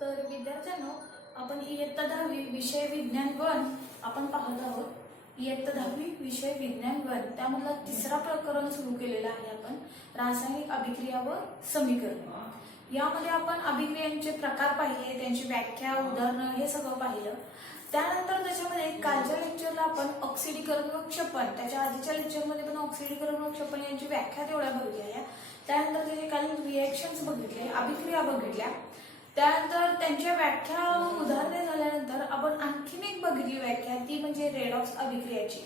तर विद्यार्थ्यांनो, आपण इयत्ता 10वी विषय विज्ञान गण आपण पाहत आहोत. इयत्ता 10वी विषय विज्ञान गण त्यामधला तिसरा प्रकरण सुरू केलेला आहे आपण, रासायनिक अभिक्रिया व समीकरण. यामध्ये आपण अभिक्रियांचे प्रकार पाहिले, त्यांची व्याख्या, उदाहरणं हे सगळं पाहिलं. त्यानंतर त्याच्यामध्ये कालच्या लेक्चरला आपण ऑक्सिडीकरण व क्षपण, त्याच्या आधीच्या लेक्चरमध्ये पण ऑक्सिडीकरण व क्षपण यांची व्याख्या तेवढ्या बघितल्या. त्यानंतर त्याचे काही रिएक्शन्स बघितले, अभिक्रिया बघितल्या. त्यानंतर त्यांच्या व्याख्या उदाहरणे झाल्यानंतर आपण आणखीन एक बघितली व्याख्या, ती म्हणजे रेडॉक्स अभिक्रियाची.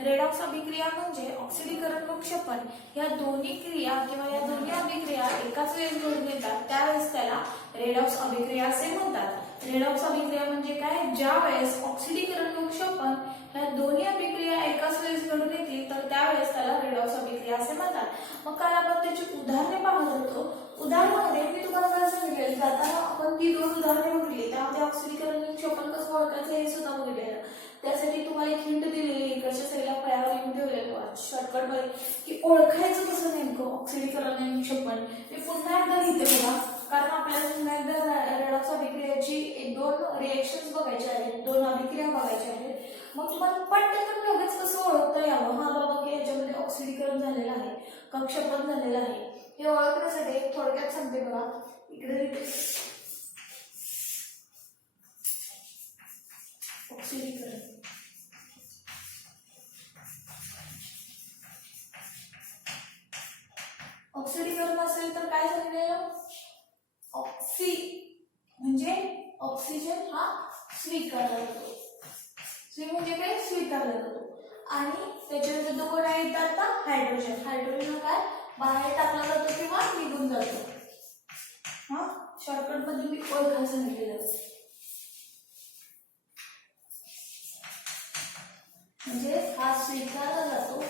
रेडॉक्स अभिक्रिया म्हणजे ऑक्सिडीकरण व क्षपण या दोन्ही क्रिया किंवा या दोन्ही अभिक्रिया एकाच वेळी घडून येतात, त्यावेळेस त्याला रेडॉक्स अभिक्रिया असे म्हणतात. रेडॉक्स अभिक्रिया म्हणजे काय? ज्या वेळेस ऑक्सिडीकरण व क्षपण या दोन्ही अभिक्रिया एकाच वेळेस घडून येतील तर त्यावेळेस त्याला रेडॉक्स अभिक्रिया असे म्हणतात. मग काल आपण त्याची उदाहरणे पाहत होतो. उदाहरणामध्ये मी तुम्हाला काय सांगितले, जाताना आपण ती दोन उदाहरणे बघितली, त्यामध्ये ऑक्सिडीकरण व क्षपण कसं ओळखायचं हे सुद्धा बघितलेलं. त्यासाठी तुम्हाला एक हिंट दिलेली, इकडच्या साईडला फळ्यावर लिहून ठेवलेलं शॉर्टकट मध्ये की ओळखायचं कसं नेमकं ऑक्सिडीकरण आणि क्षपण. मी पुन्हा एकदा लिहिते बघा, कारण आपल्याला पुन्हा एकदा रेडॉक्स अभिक्रियाची दोन रिएक्शन्स बघायचे आहेत, दोन अभिक्रिया बघायच्या आहेत. मग तुम्हाला पटकन लगेच कसं ओळखता यावं, हा बाबा की याच्यामध्ये ऑक्सिडीकरण झालेलं आहे का क्षपण झालेलं आहे हे ओळखण्यासाठी थोडक्यात सांगते बघा. इकडे लिहिते ऑक्सिडीकरण. ऑक्सिडीकरण असेल तर काय सांगितलेलं? ऑक्सी म्हणजे ऑक्सिजन हा स्वीकारला जातो. म्हणजे काय? स्वीकारला जातो. आणि त्याच्या विरुद्ध कोण येतात का? हायड्रोजन. हायड्रोजन हा काय? बाहेर टाकला जातो किंवा निघून जातो. हा शॉर्टकट मध्ये मी ओळखायला सांगितलेलं. म्हणजे हा स्वीकारला जातो,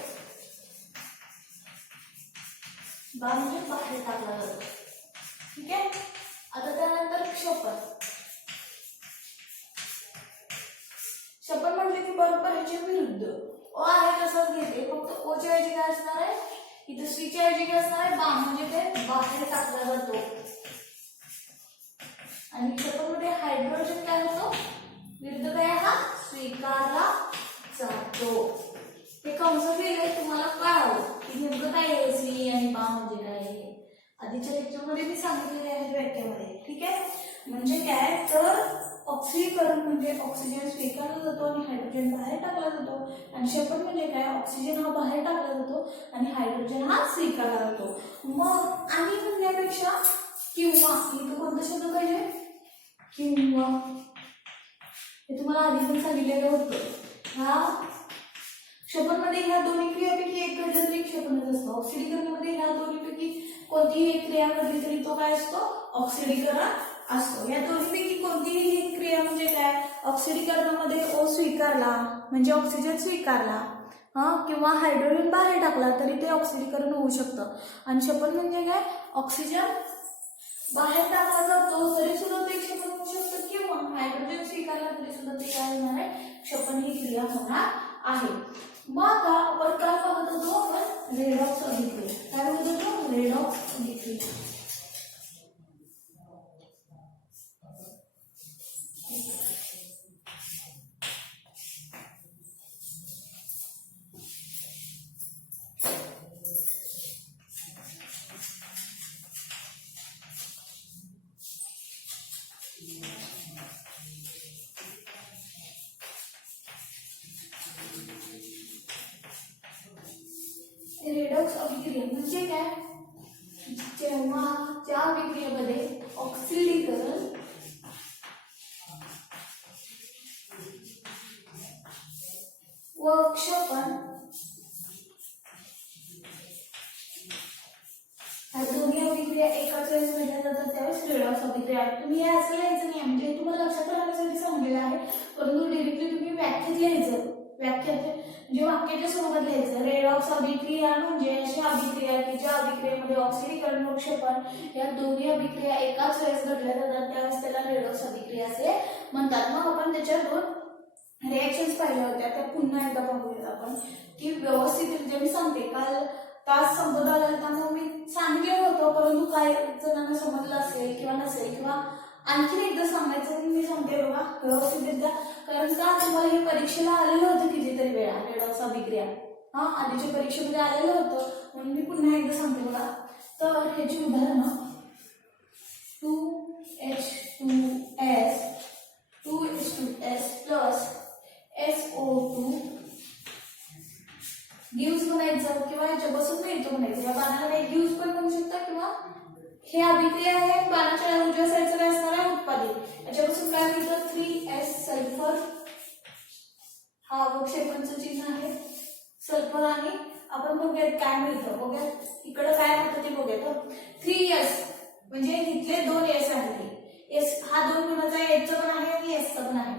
बा म्हणजे बाहेर टाकला जातो. ठीक आहे. आता त्यानंतर क्षपण. क्षपण म्हटले की बरोबर ह्याच्या विरुद्ध ओ आहे तसंच घेते, फक्त ओच्या ऐवजी काय असणार आहे, इथं स्वीच्या ऐवजी काय असणार आहे, बा म्हणजे ते बाहेर टाकला जातो. आणि क्षपण मध्ये हायड्रोजन काय होतो, विरुद्ध काय हा स्वीकारला जातो. हे कंस केले तुम्हाला कळावं की नेमकं काय आहे स्वी आणि बा म्हणजे काय आहे. आधीच्या लेक्चरमध्ये मी सांगितलेले आहे व्याख्यामध्ये. ठीक आहे. म्हणजे काय तर ऑक्सिडीकरण म्हणजे ऑक्सिजन स्वीकारला जातो आणि हायड्रोजन बाहेर टाकला जातो. आणि क्षपण म्हणजे काय? ऑक्सिजन हा बाहेर टाकला जातो आणि हायड्रोजन हा स्वीकारला जातो. मग आणि म्हणण्यापेक्षा किंवा इथं कोणता शब्द पाहिजे? किंवा. हे तुम्हाला आधी पण सांगितलेलं होतं. ह्या क्षपण मध्ये ह्या दोन्ही क्रियापैकी एक घडलं तरी क्षपणच असतं. ऑक्सिडीकरण मध्ये ह्या दोन्हीपैकी कोणतीही एक क्रिया घडली तरी तो काय असतो? ऑक्सिडीकरण असतो. या दोन्हीपैकी कोणतीही क्रिया म्हणजे काय? ऑक्सिडीकरणामध्ये ओ स्वीकारला म्हणजे ऑक्सिजन स्वीकारला, किंवा हायड्रोजन बाहेर टाकला तरी ते ऑक्सिडीकरण होऊ शकतं. आणि क्षपण म्हणजे काय? ऑक्सिजन बाहेर टाकला जातो तरी सुद्धा ते क्षपण होऊ शकतं, किंवा हायड्रोजन स्वीकारला तरी सुद्धा ते काय होणार आहे? क्षपण ही क्रिया होणार आहे. मग आता आपण काय पाहत होतो? आपण रेडॉक्स अभिक्रिया. काय म्हणत होतो? रेडॉक्स अभिक्रिया. रेडॉक्स अभिक्रिया म्हणजे काय? जेव्हा त्या अभिक्रियेमध्ये ऑक्सिडीकरण व क्षपण ह्या दोन्ही अभिक्रिया एकाच वेळेस घडल्या जातात त्यावेळेस रेडॉक्स अभिक्रिया. तुम्ही हे असं लिहायचं नाही, म्हणजे तुम्हाला लक्षात राहण्यासाठी सांगलेलं आहे, परंतु डिरेक्टली तुम्ही व्याख्यात लिहायचं. व्याख्यात म्हणजे वाक्याच्या स्वरूपात लिहायचं. रेडॉक्स अभिक्रिया म्हणजे अशी अभिक्रिया की ज्या अभिक्रियेमध्ये ऑक्सिडीकरण व क्षपण या दोन्ही अभिक्रिया एकाच वेळेस घडल्या जातात त्यावेळेस त्याला रेडॉक्स अभिक्रिया असे म्हणतात. मग आपण त्याच्या दोन रिएक्शन्स पाहिल्या होत्या, त्या पुन्हा एकदा पाहूया आपण की व्यवस्थित. म्हणजे मी सांगते काल तास संपत आला त्यामुळे मी सांगितलं होतं, परंतु काही जणांना समजलं असेल किंवा नसेल, किंवा आणखीन एकदा सांगायचं मी सांगते बघा व्यवस्थितरित्या, कारण का तुम्हाला हे परीक्षेला आलेलं होतं कितीतरी वेळा रेडॉक्स अभिक्रिया, आधीच्या परीक्षेमध्ये आलेलं होतं, म्हणून मी पुन्हा एकदा सांगते बघा. तर ह्याची उदाहरणं 2H2S 2H2S plus SO2 gives म्हणायचं किंवा ह्याच्यापासून मिळतो म्हणायचं. या बाणाला काही गिव्स पण म्हणू शकता किंवा हे अभिक्रिया आहे बाणाच्या उजव्या साईडचं काय असणार आहे उत्पादित. याच्यापासून काय मिळतं 3S सल्फर, हा अवक्षेपणचं चिन्ह आहे सल्फर, आणि आपण बघूयात काय मिळतं. बघूयात इकडं काय होतं ते बघूयात. 3S म्हणजे इथले 2 S आहेत. एस हा 2 गुणाचा एचचा पण आहे आणि एसचा पण आहे.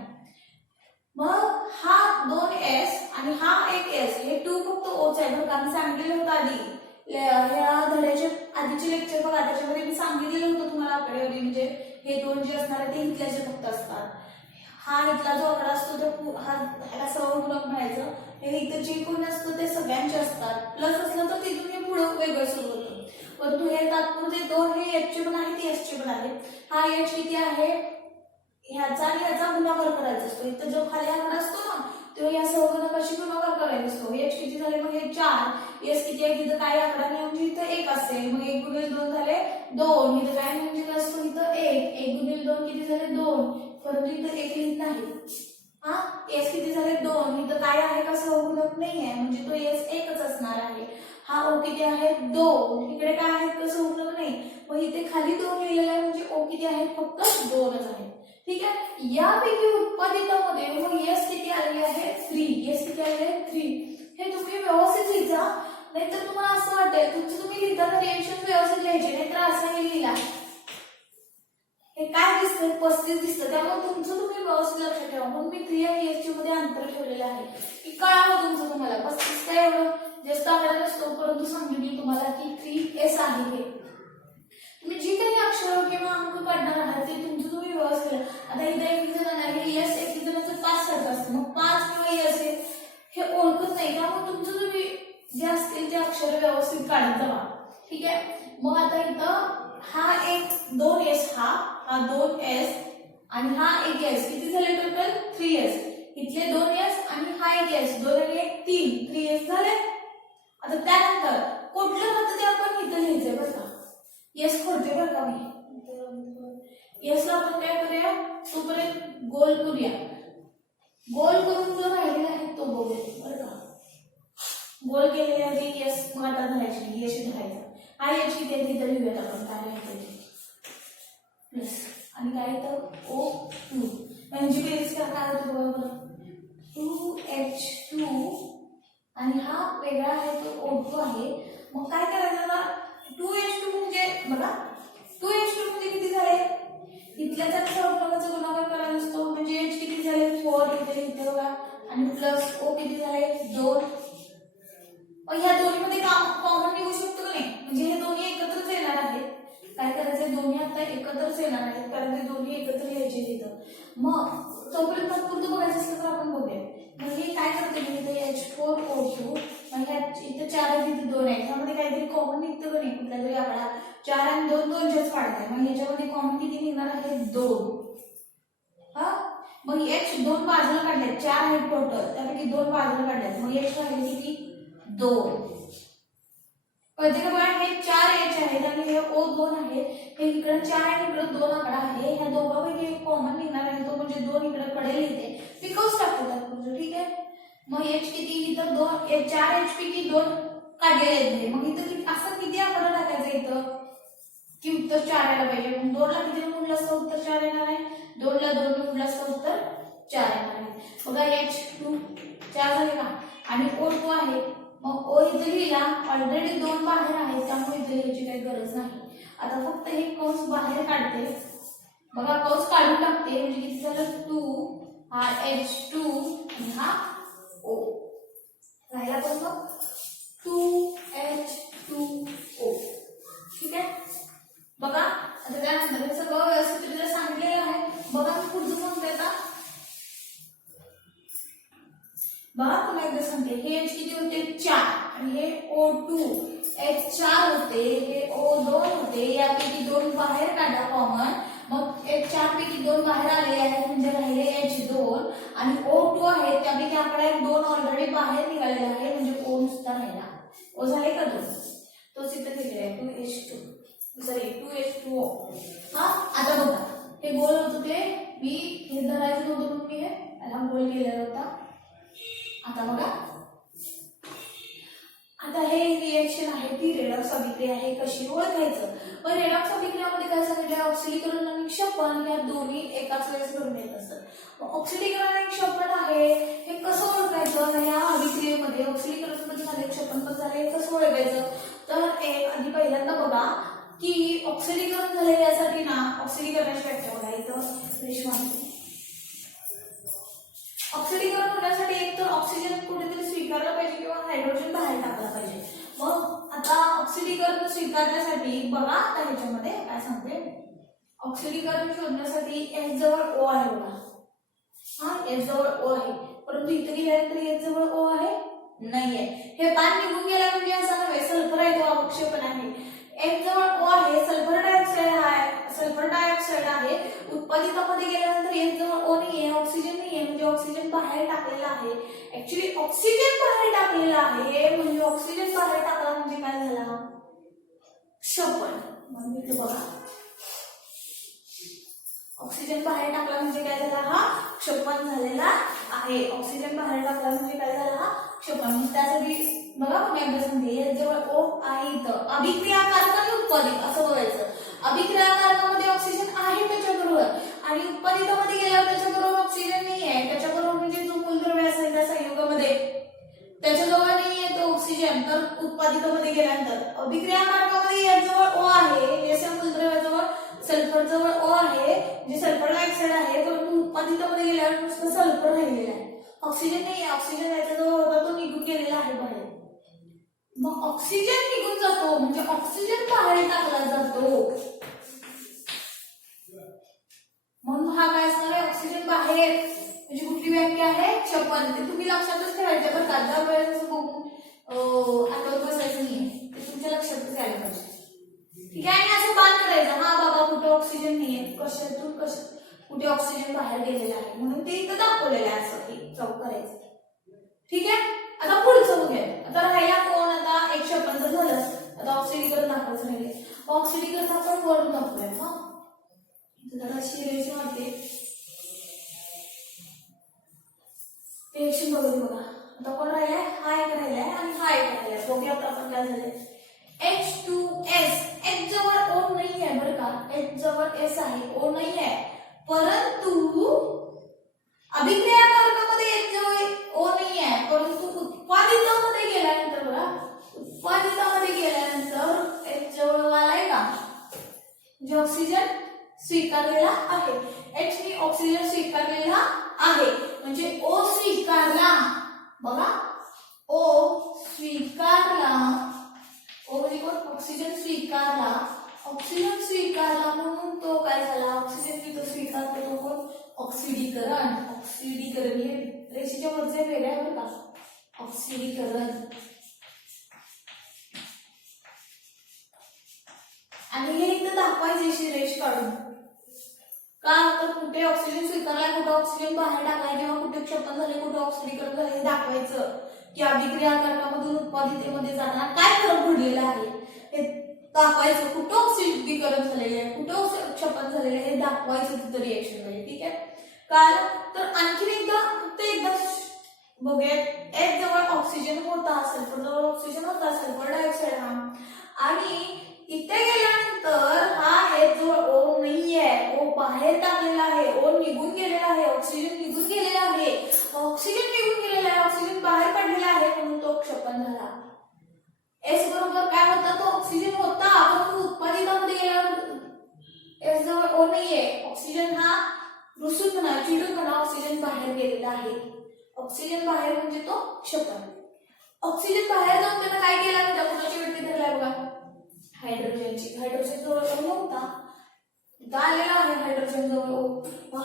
मग हा 2S आणि हा एक S, हे 2 फक्त ओच आहे बरं का. मी सांगितलेलं होतं आधी या धड्याच्या आधीचे लेक्चर बघा, त्याच्यामध्ये मी सांगितलेलं होतं तुम्हाला आकडेवारी, म्हणजे हे 2 जे असणार आहे ते इथल्याचे फक्त असतात. हा इथला जो आकडा असतो तो ह्याला सर्व गुणक म्हणायचं. हे इथं जे कोण असतं ते सगळ्यांचे असतात. प्लस असलं तर तिथून हे पुढं वेगळं सुरू होतं. परंतु हे तात्पुरते 2 हे एचचे पण आहेत एसचे पण आहेत. हा एच किती आहे ह्याचा आणि ह्याचा गुणाकार करायचा असतो. इथं जो खाली आकडा असतो ना तो या सहगुणकाशी गुणाकार करायचा असतो. एच किती झाले मग हे 4, एस किती आहे तिथं काय आकडा नाही म्हणजे इथं 1 असेल, मग 1 गुणिले 2 झाले 2, इथं काय म्हणजे असतो इथं 1 गुणिले 2 किती झाले 2, परंतु इथं 1 लिहित नाही. एस किती झाले 2, इथं काय आहे का सहगुणक नाही आहे म्हणजे तो एस 1च असणार आहे. हा ओ किती आहे 2, इकडे काय आहे का सहगुणक नाही, मग इथे खाली 2 लिहिलेला आहे म्हणजे ओ किती आहे फक्त 2च आहे. ठीक आहे. यापैकी उत्पादितामध्ये मग एस किती आलेली आहे 3, एस किती आलेली आहे 3. हे तुम्ही व्यवस्थित लिहिता, नाहीतर तुम्हाला असं वाटेल तुमचं तुम्ही लिहिताना रिएक्शन व्यवस्थित लिहायचे, नाहीतर असं हे लिहिला हे काय दिसतंय 35 दिसतं, त्यामुळे तुमचं तुम्ही व्यवस्थित लक्षात ठेवा. म्हणून मी 3 आणि एस मध्ये अंतर ठेवलेलं आहे की कळावं तुमचं तुम्हाला. 35 काय एवढं जास्त आकडा नसतो, परंतु सांगितली तुम्हाला की 3S आहे. हे तुम्ही जी काही अक्षर किंवा अंक काढणार आहात ते तुमचं तुम्ही व्यवस्थित. आता इथे एक जण आहे एस, एक जणांचं 5 सारखं असतं, मग 5 किंवा एस हे ओळखत नाही, त्यामुळे तुमचं तुम्ही जे असतील ते अक्षर व्यवस्थित काढत जावा. ठीक आहे. मग आता इथं हा एक 2S, हा 2S आणि हा एक S किती झाले टोटल 3S. इथले 2S आणि हा एक S, 2 आणि 1 3 3S झाले. आता त्यानंतर कुठलं राहतं ते आपण इथं लिहायचंय बरं का. एस खोडते बरं का मी. एसला आपण काय करूया तोपर्यंत गोल करूया. गोल करून जो राहिलेला आहे तो बघूया बरं का. गोल केलेल्या आधी एस मग आता धरायची एस धरायचा. हा एच किती आहे तिथं लिहूयात आपण काय लिहायचं प्लस आणि काय तर O2 म्हणजे बेरीज काय होतं बरोबर 2H2 आणि हा वेगळा आहे तो O2 आहे. मग काय करायचं ना 2H2 म्हणजे बघा 2H2 म्हणजे किती झाले इथल्याचा सहगुणकाचा गुणाकार करायला नसतो म्हणजे H किती झाले 4 इथे बघा आणि प्लस O किती झाले 2. मग ह्या दोन्ही मध्ये कॉमन निघू शकतो का नाही म्हणजे हे दोन्ही एकत्रच येणार आहेत. काय करायचे दोन्ही आता एकत्रच येणार आहेत कारण ते दोन्ही एकत्र यायचे तिथं. मग तोपर्यंत तात्पुरतं बघायचं असलं तर आपण बघूया. मग हे काय करते मी इथे H4O2 मग इथे 4 आहे तिथे 2 आहे त्यामध्ये काहीतरी कॉमन निघतं का नाही कुठला तरी आकडा 4 आणि 2 2च काढताय मग ह्याच्यामध्ये कॉमन किती निघणार आहे 2. मग H 2 बाजूला काढले 4 आहेत टोटल त्यापैकी 2 बाजूला काढले मग H राहिले किती 2. कळते का बघा हे 4H आहेत आणि हे O2 आहे हे इकडे 4 आणि इकडे 2 आकडा आहे ह्या दोघांपैकी एक कॉमन निघणार आहे तो म्हणजे 2 इकडे कडेल येते पिकॉज टाकतात ठीक आहे. मग H किती इथं 2 4H पैकी 2 काढलेले आहेत मग इथं असं किती आकडा टाकायचं इथं की उत्तर 4 यायला पाहिजे. मग 2 ला किती गुणलं असतं उत्तर 4 येणार आहे 2 ला 2 गुणलं असतं उत्तर 4 येणार आहे. बघा H2 4 झाले का आणि O2 आहे मग O इथे लिहिला ऑलरेडी 2 बाहेर आहेत त्यामुळे इथे लिहायची काही गरज नाही. आता फक्त हे कंस बाहेर काढते बघा कंस काढून टाकते म्हणजे किती झालं 2 हा H2 आणि हा O राहिला पण मग 2H2O. ठीक आहे. बघा आता त्यानंतर हे सगळं व्यवस्थित सांगितलेलं आहे. बघा मी पुढचं सांगते आता बघा पुन्हा एकदा सांगते हे H किती होते 4 आणि हे O2 H4 होते हे O2 होते यापैकी 2 बाहेर काढा कॉमन मग H4 H2 बाहेर आले आहेत म्हणजे राहिले H2 आणि O2 आहे त्यापैकी आपला एक 2 ऑलरेडी बाहेर निघालेला आहे म्हणजे O नुसता राहिला. O झाले का तो सिद्ध केलेला आहे 2H2 सॉरी 2H2O. हा आता बघा हे गोल होतं ते मी हे धरायचं नव्हतं म्हणून मी हे याला गोल केलेला होता. आता बघा आता हे रिएक्शन आहे ती रेडॉक्स अभिक्रिया आहे कशी ओळखायचं. पण रेडॉक्स अभिक्रियामध्ये काय सांगितलं ऑक्सिडीकरण आणि क्षपन या दोन्ही एकाच वेळेस घडून येत असतात. ऑक्सिडीकरण आणि क्षपन आहे हे कसं ओळखायचं या अभिक्रियेमध्ये ऑक्सिडीकरण पण झाले क्षपन पण झाले हे कसं ओळखायचं. तर आधी पहिल्यांदा बघा की ऑक्सिडीकरण झाले यासाठी ना ऑक्सिडीकरणाची व्याख्या बघा इथं रेशमा. ऑक्सिडीकरण होण्यासाठी एक तर ऑक्सिजन कुठेतरी स्वीकारला पाहिजे किंवा हायड्रोजन बाहेर टाकला पाहिजे. मग आता ऑक्सिडीकरण स्वीकारण्यासाठी बघा आता ह्याच्यामध्ये काय सांगते ऑक्सिडीकरण शोधण्यासाठी H जवळ O आहे बघा. हा H जवळ O आहे परंतु इथे गेल्यानंतर H जवळ O आहे नाहीये. हे बाण निघून गेला म्हणजे असं नव्हे सल्फर आहे तो अवक्षेपण आहे. H जवळ O आहे सल्फर डायऑक्साइड आहे उत्पादितामध्ये गेल्यानंतर H जवळ O नाहीये ऑक्सिजन नाहीये म्हणजे ऑक्सिजन बाहेर टाकलेला आहे. ऍक्च्युली ऑक्सिजन बाहेर टाकलेला आहे म्हणजे ऑक्सिजन बाहेर टाकला म्हणजे काय झाला क्षपन. मग इथे बघा ऑक्सिजन बाहेर टाकला म्हणजे काय झाला हा क्षपन झालेला आहे. ऑक्सिजन बाहेर टाकला म्हणजे काय झाला हा क्षपन. त्यासाठी बघा मी एकदा सांगते H जवळ O आहे इथं अभिक्रियाकारक आणि उत्पादित असं बोलायचं. अभिक्रियाकारकामध्ये ऑक्सिजन आहे त्याच्याबरोबर आणि उत्पादितामध्ये गेल्यावर त्याच्याबरोबर ऑक्सिजन नाही आहे. त्याच्याबरोबर म्हणजे जो मूलद्रव्य असेल त्या संयुगामध्ये त्याच्याजवळ नाही आहे तो ऑक्सिजन. तर उत्पादितामध्ये गेल्यानंतर अभिक्रियाकारकामध्ये H जवळ O आहे या मूलद्रव्याजवळ सल्फर जवळ O आहे जे सल्फर डायऑक्साइड आहे परंतु उत्पादितामध्ये गेल्यावर नुसतं सल्फर राहिलेलं आहे ऑक्सिजन नाही आहे. ऑक्सिजन याच्याजवळ होता तो निघून गेलेला आहे बाहेर. मग ऑक्सिजन निघून जातो म्हणजे ऑक्सिजन बाहेर टाकला जातो म्हणून हा काय असणार आहे ऑक्सिजन बाहेर म्हणजे कुठली व्याख्या आहे क्षपन. ते तुम्ही लक्षातच ठेवायचं पण कागदा वेळेस बघून आठवत बसायचं नाहीये ते तुमच्या लक्षातच यायला पाहिजे. ठीक आहे. आणि असं बाण करायचं हा बाबा कुठे ऑक्सिजन नाहीये कशातून कुठे ऑक्सिजन बाहेर गेलेला आहे म्हणून ते इथं दाखवलेलं आहे असं की चौक करायचं. ठीक आहे. आता पुढचं बघूया. आता राहिला कोण आता एक क्षपन तर झालं आता ऑक्सिडीकरण दाखवायचं राहिले. ऑक्सिडीकरण आपण वरून दाखवूया. हा जरा शिरेची वाटते रिएक्शन बघूया बघा. आता कोण राहिलाय हा एक राहिलाय आणि हा एक राहिलाय. बघूया आता आपण काय झालंय H2S H जवळ O नाही आहे बरं का. H जवळ S आहे O नाही आहे परंतु अभिक्रियाकारकामध्ये H जवळ O नाही आहे परंतु उत्पादितामध्ये गेल्यानंतर बघा उत्पादितामध्ये गेल्यानंतर H जवळ आलाय का जे ऑक्सिजन स्वीकारलेला आहे. H ने ऑक्सिजन स्वीकारलेला आहे म्हणजे O स्वीकारला बघा O स्वीकारला O म्हणजे कोण ऑक्सिजन स्वीकारला. ऑक्सिजन स्वीकारला म्हणून तो काय झाला ऑक्सिजन तिथं स्वीकारतो तो कोण ऑक्सिडीकरण. ऑक्सिडीकरण हे रेषेच्या वरचे वेगळे आहे बरं का ऑक्सिडीकरण. आणि हे इथं दाखवायचे अशी रेष काढून का तर कुठे ऑक्सिजन स्वीकारलाय कुठे ऑक्सिजन बाहेर टाकलाय किंवा कुठे क्षपन झाले कुठे ऑक्सिडीकरण झाले हे दाखवायचं की अभिक्रियाकारकामधून उत्पादितेमध्ये जाताना काय फरक घडलेला आहे हे दाखवायचं. कुठं ऑक्सिडीकरण झालेलं आहे कुठं क्षपन झालेलं आहे हे दाखवायचं तिथं रिएक्शन मध्ये. ठीक आहे. काल तर आणखीन एकदा फक्त एकदा बघूया. H जवळ ऑक्सिजन होता सल्फर जवळ ऑक्सिजन होता सल्फर डायऑक्साइड हा आणि इथे गेल्यानंतर हा H जवळ O नाहीये O बाहेर टाकलेला आहे O निघून गेलेला आहे ऑक्सिजन निघून गेलेला आहे ऑक्सिजन निघून गेलेला आहे ऑक्सिजन बाहेर पडलेला आहे म्हणून तो क्षपन झाला. S बरोबर काय होता तो ऑक्सिजन होता परंतु उत्पादितामध्ये गेल्यावर S जवळ O नाहीये ऑक्सिजन हा रुसून म्हणा चिडून म्हणा ऑक्सिजन बाहेर गेलेला आहे. ऑक्सिजन बाहेर म्हणजे तो क्षपन. ऑक्सिजन बाहेर जाऊन त्यानं काय केलं होता कुणाची वेळी धरलाय बघा हायड्रोजनची. हायड्रोजन जवळ नव्हता आलेला आहे हायड्रोजन जवळ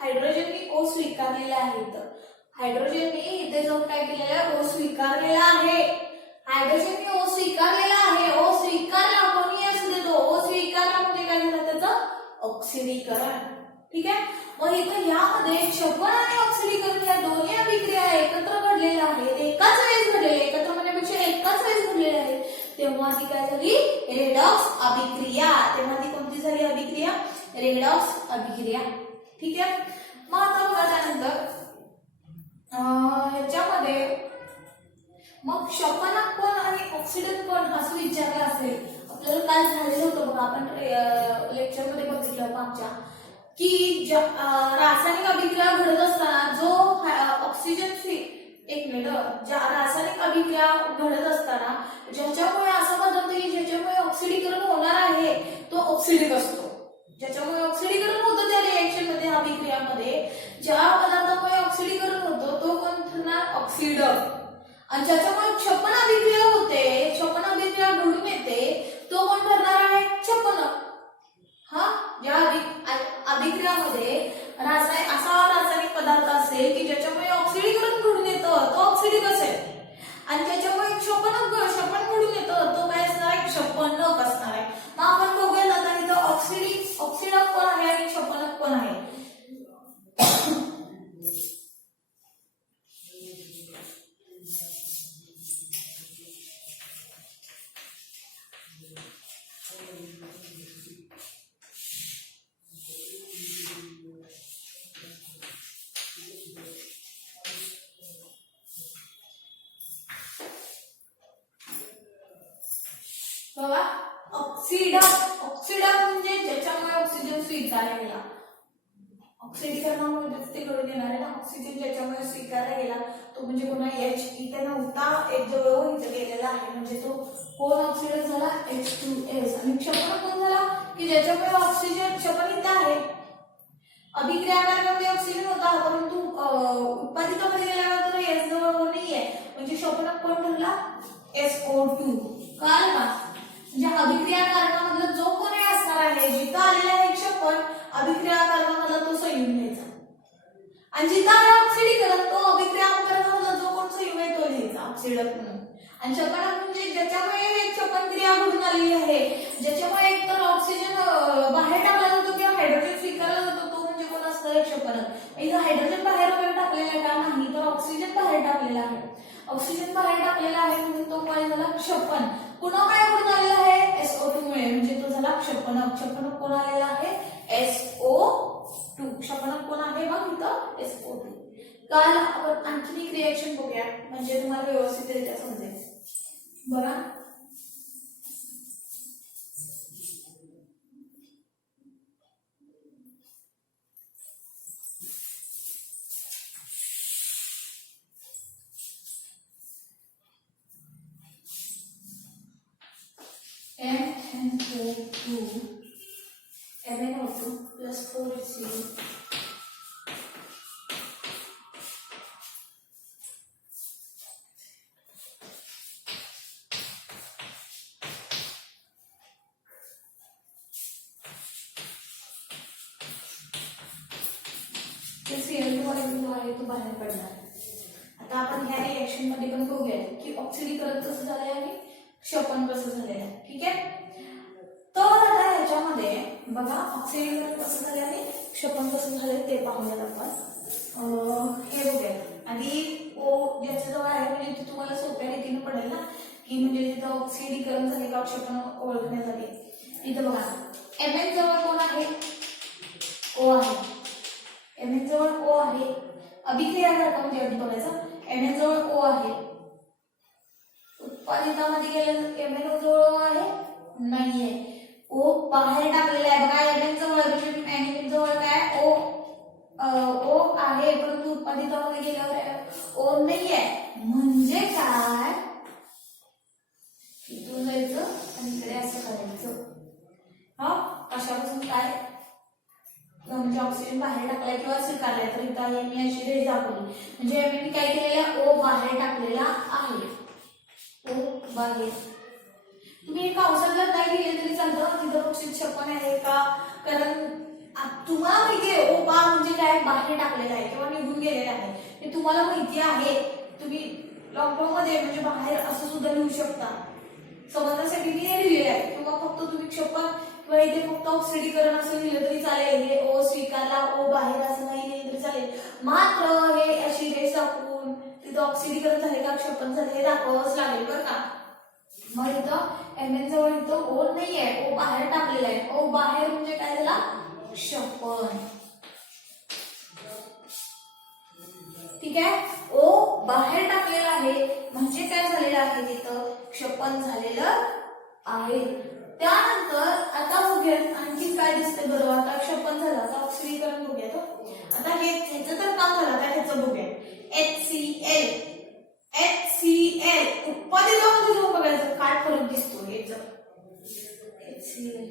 हायड्रोजनने O स्वीकारलेला आहे. इथं हायड्रोजनने इथे जाऊन काय केलेलं आहे O स्वीकारलेला आहे. हायड्रोजनने O स्वीकारलेला आहे O स्वीकारला कोणी असू दे तो O स्वीकारला म्हणजे काय झालं त्याचं ऑक्सिडीकरण. ठीक आहे. मग इथं यामध्ये क्षपन आणि ऑक्सिडीकरण या दोन्ही अभिक्रिया एकत्र घडलेल्या आहेत, एकाच वेळेस घडलेल्या, एकत्र म्हणण्यापेक्षा एकाच वेळेस घडलेल्या आहेत. तेव्हा ती काय झाली? रेडॉक्स अभिक्रिया. तेव्हा ती कोणती झाली अभिक्रिया? रेडॉक्स अभिक्रिया. ठीक आहे. मग आता बघा त्यानंतर ह्याच्यामध्ये मग क्षपनक कोण आणि ऑक्सिडंट कोण असं विचारलं असेल. आपल्याला काल झालेलं होतं बघा, आपण लेक्चर मध्ये बघितलं मागच्या की रासायनिक अभिक्रिया घडत असताना जो ऑक्सिजन एक मिनिट, ज्या रासायनिक अभिक्रिया घडत असताना ज्याच्यामुळे असं बदलतं की ज्याच्यामुळे ऑक्सिडीकरण होणार आहे तो ऑक्सिडिक असतो. ज्याच्यामुळे ऑक्सिडीकरण होतं त्या रिएक्शन मध्ये, अभिक्रियामध्ये ज्या पदार्थामुळे ऑक्सिडीकरण होतं तो कोण ठरणार? ऑक्सिडंट. आणि ज्याच्यामुळे क्षपन अभिक्रिया होते, क्षपन अभिक्रिया घडून येते तो कोण ठरणार आहे? क्षपनक. हा, ज्या अभिक्रियामध्ये असा रासायनिक पदार्थ असेल की ज्याच्यामुळे ऑक्सिडीकरण घडून येतं तो ऑक्सिडिक असेल, आणि ज्याच्यामुळे क्षपन घडून येतं तो काय असणार आहे? क्षपनक असणार आहे. मग आपण बघूया आता इथं ऑक्सिडक कोण आहे आणि क्षपनक कोण आहे. बघा, ऑक्सिडक म्हणजे ज्याच्यामुळे ऑक्सिजन स्वीकारला गेला. ऑक्सिडीकरणामुळे ते घडून येणार आहे ना, ऑक्सिजन ज्याच्यामुळे स्वीकारला गेला तो म्हणजे कोणा? H. इथे नव्हता, एक जवळ इथे गेलेला आहे म्हणजे तो कोण ऑक्सिडक झाला? H2S. आणि क्षपनक कोण झाला? की ज्याच्यामुळे ऑक्सिजन, क्षपन इथे आहे, अभिक्रिया कार्यामध्ये ऑक्सिजन होता परंतु उत्पादितामध्ये गेल्यानंतर S जवळ नाहीये म्हणजे क्षपनक कोण ठरला? SO2. कळलं का? म्हणजे अभिक्रिया कारकामधला जो कोणी असणार आहे, जिथं आलेला आहे क्षपन, अभिक्रिया कारकामधला तो संयुग घ्यायचा, आणि जिथं आहे ऑक्सिडीकरण तो अभिक्रिया कारकामधला जो कोण संयुग आहे तो घ्यायचा ऑक्सिडक म्हणून. आणि क्षपनक म्हणजे ज्याच्यामुळे क्षपन क्रिया घडून आलेली आहे, ज्याच्यामुळे एकतर ऑक्सिजन बाहेर टाकला जातो किंवा हायड्रोजन स्वीकारला जातो तो म्हणजे कोण असतं? क्षपनक. इथं हायड्रोजन बाहेर वगैरे टाकलेला आहे का? नाही, तर ऑक्सिजन बाहेर टाकलेला आहे. ऑक्सिजन बाहेर टाकलेला आहे म्हणून तो काय झाला? क्षपन. पुन्हा काय घडून आलेला आहे? SO2 मुळे, म्हणजे तो झाला क्षपनक. क्षपनक कोण आलेला आहे? SO2. क्षपनक कोण आहे मग इथं? SO2. काल आपण आणखी एक रिएक्शन बघूया म्हणजे तुम्हाला व्यवस्थितरित्या समजेल. बघा, MnO2 MnO2 plus 4HCl Cl2 आहे तो बाहेर पडणार. आता आपण ह्या रिएक्शन मध्ये पण बघूया की ऑक्सिडीकरण कसं झालंय आणि क्षपन कसं झालेलं आहे. ठीक आहे. तर आता ह्याच्यामध्ये बघा ऑक्सिडीकरण कसं झालं आणि क्षपन कसं झालंय ते पाहूयात आपण. हे बघूया आणि O ज्याच्या जवळ आहे म्हणजे ते तुम्हाला सोप्या रीतीने पडेल ना की म्हणजे तिथं ऑक्सिडीकरण झाले का क्षपन ओळखण्यासाठी. इथं बघा Mn जवळ कोण आहे? O आहे. Mn जवळ O आहे. अभिक्रिया कारकामध्ये आधी बघायचं. Mn जवळ O आहे. उत्पादितामध्ये गेलं MnO जवळ O आहे? नाहीये. O बाहेर टाकलेला आहे बघा. Mn जवळ म्हणजे मॅग्नेट जवळ काय? O आहे परंतु उत्पादितामध्ये गेल्यावर O नाहीये. म्हणजे काय? इथून जायचं आणि इकडे असं करायचं. हा, कशापासून काय म्हणजे ऑक्सिजन बाहेर टाकलाय किंवा स्वीकारलाय तर इथं मी अशी रेष दाखवली म्हणजे मी काय केलेलं O बाहेर टाकलेला आहे. O बाहेर. तुम्ही एका औषधाला नाही दिले तरी चालतं, तिथं ऑक्सिजन क्षपन आहे का? कारण तुम्हाला माहिती आहे O बार म्हणजे काय? बाहेर टाकलेला आहे किंवा निघून गेलेला आहे हे तुम्हाला माहिती आहे. तुम्ही लॉकडाऊन मध्ये म्हणजे बाहेर असं सुद्धा लिहू शकता. समजण्यासाठी मी हे लिहिलेलं आहे किंवा फक्त तुम्ही क्षपन किंवा इथे फक्त ऑक्सिडीकरण असं लिहिलं तरी चालेल, हे ओ स्वीकारला ओ बाहेर असं नाही लिहिलं तरी चालेल, मात्र हे अशी रेष दाखवून तिथं ऑक्सिडीकरण झाले का क्षपन झाले हे दाखवावंच लागेल बरं का. मग इथं एम जवळ इथं ओ नाहीये, ओ बाहेर टाकलेला आहे. ओ बाहेर म्हणजे काय झाला, क्षपन. ठीक आहे, ओ बाहेर टाकलेला आहे म्हणजे काय झालेलं आहे, तिथं क्षपन झालेलं आहे. त्यानंतर आता बघूया आणखी काय दिसते बरोबर. आता क्षपन झालं, आता ऑक्सिडीकरण बघूया. तो आता ह्याचं तर काम झालं, आता ह्याचं बघूया. HCl उत्पादितामध्ये जाऊन बघायचं काय फरक दिसतो ह्याचं. HCl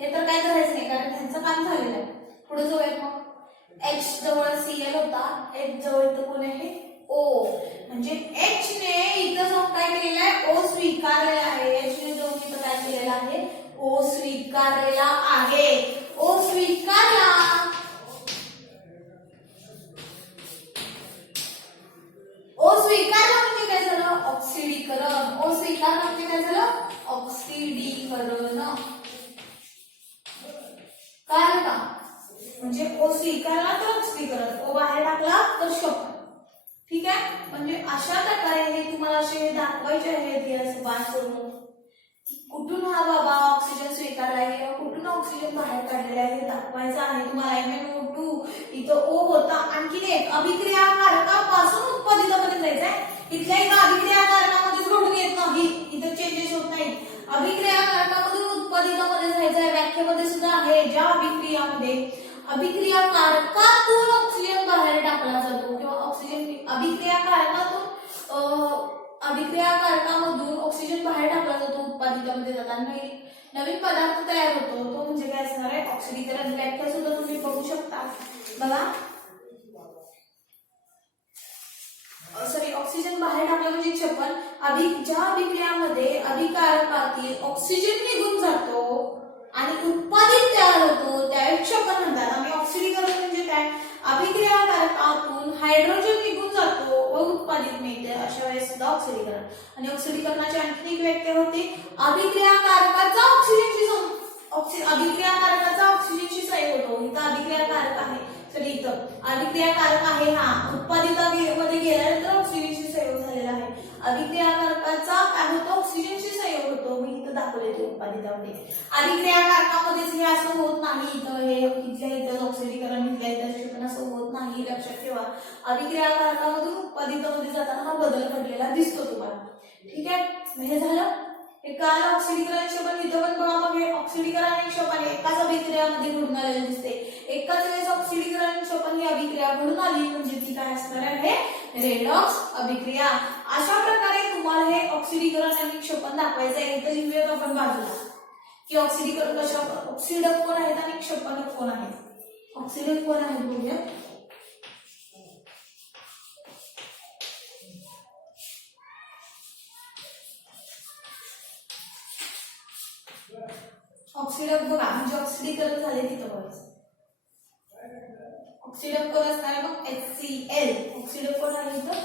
हे तर काय करायचं नाही कारण ह्याचं काम झालेलं आहे. पुढे जाऊया मग. H जवळ Cl होता, H जवळ इथं कोण आहे, O. म्हणजे H ने इथं जाऊन काय केलेलं आहे, O स्वीकारलेला आहे. H ने जाऊन इथं काय केलेलं आहे, O स्वीकारलेला आहे. O स्वीकारला. O स्वीकारला म्हणजे काय झालं, ऑक्सिडीकरण. O स्वीकारला म्हणजे काय झालं, ऑक्सिडीकरण. कळलं का. म्हणजे ओ स्वीकारला तर ऑक्सिडीकरण, ओ बाहेर टाकला तर क्षपन. ठीक आहे, म्हणजे अशा प्रकारे हे तुम्हाला असे दाखवायचे आहेत हे असं बाण करून कुठून हा बाबा ऑक्सिजन स्वीकारला किंवा कुठून ऑक्सिजन बाहेर काढलेला आहे हे दाखवायचं आहे तुम्हाला. MnO2 इथं O होता. आणखीन एक अभिक्रियाकारकापासून उत्पादितापर्यंत जायचं आहे. इथल्या इथं अभिक्रियाकारकामध्येच घडून येत नाही, इथं चेंजेस होत नाही. अभिक्रियाकारकामधून उत्पादितामध्ये जायचं आहे. व्याख्येमध्ये सुद्धा आहे, ज्या अभिक्रियामध्ये अभिक्रियाकारकातून ऑक्सिजन बाहेर टाकला जातो किंवा ऑक्सिजन अभिक्रियाकारकामधून ऑक्सिजन बाहेर टाकला जातो उत्पादितामध्ये जाताना नवीन पदार्थ तयार होतो, तो म्हणजे काय असणार आहे, ऑक्सिडीकरण. व्याख्या सुद्धा तुम्ही बघू शकता बघा. सॉरी, ऑक्सिजन बाहेर टाकला म्हणजे क्षपन. ज्या अभिक्रियामध्ये अभिकारकातील ऑक्सिजन निघून जातो आणि उत्पादित तयार होतो त्यावेळी क्षपन म्हणतात. आणि ऑक्सिडीकरण म्हणजे काय, अभिक्रियाकारकातून हायड्रोजन निघून जातो व उत्पादित मिळते, अशा वेळेस सुद्धा ऑक्सिडीकरण. आणि ऑक्सिडीकरणाची आणखी एक व्याख्या होती, अभिक्रियाकारकाचा अभिक्रियाकारकाचा ऑक्सिजनशी संयोग होतो. इथं अभिक्रियाकारक आहे, तर इथं अभिक्रियाकारक आहे हा, उत्पादितामध्ये गेल्यानंतर ऑक्सिजनशी संयोग झालेला आहे. अभिक्रियाकारकाचा काय होतो, ऑक्सिजनशी संयोग होतो. मी इथं दाखवले ते उत्पादितामध्ये. अभिक्रियाकारकामध्येच हे असं होत नाही, इथं हे इथल्या इथं ऑक्सिडीकरण इथल्या इथं क्षपन असं होत नाही, लक्षात ठेवा. अभिक्रियाकारकामधून उत्पादितामध्ये जाताना हा बदल घडलेला दिसतो तुम्हाला. ठीक आहे, हे झालं. हे काल ऑक्सिडीकरण क्षपन. इथं पण बघा, मग हे ऑक्सिडीकरण आणि क्षपन एकाच अभिक्रियामध्ये घडून आलेलं दिसते. एकाच वेळेस ऑक्सिडीकरण आणि क्षपन ही अभिक्रिया घडून आली म्हणजे ती काय असणार आहे, रेडॉक्स अभिक्रिया. अशा प्रकारे तुम्हाला हे ऑक्सिडीकरण आणि क्षपन दाखवायचं आहे. इथं लिहूया आपण बाजूला की ऑक्सिडीकरण कशा, ऑक्सिडक कोण आहेत आणि क्षपनक कोण आहेत. ऑक्सिडक कोण आहेत बघूया. ऑक्सिडक बघा, म्हणजे ऑक्सिडीकरण झाले तिथं बघायचं. ऑक्सिडक कोण असणार आहे मग, HCl. ऑक्सिडक कोण आहे इथं,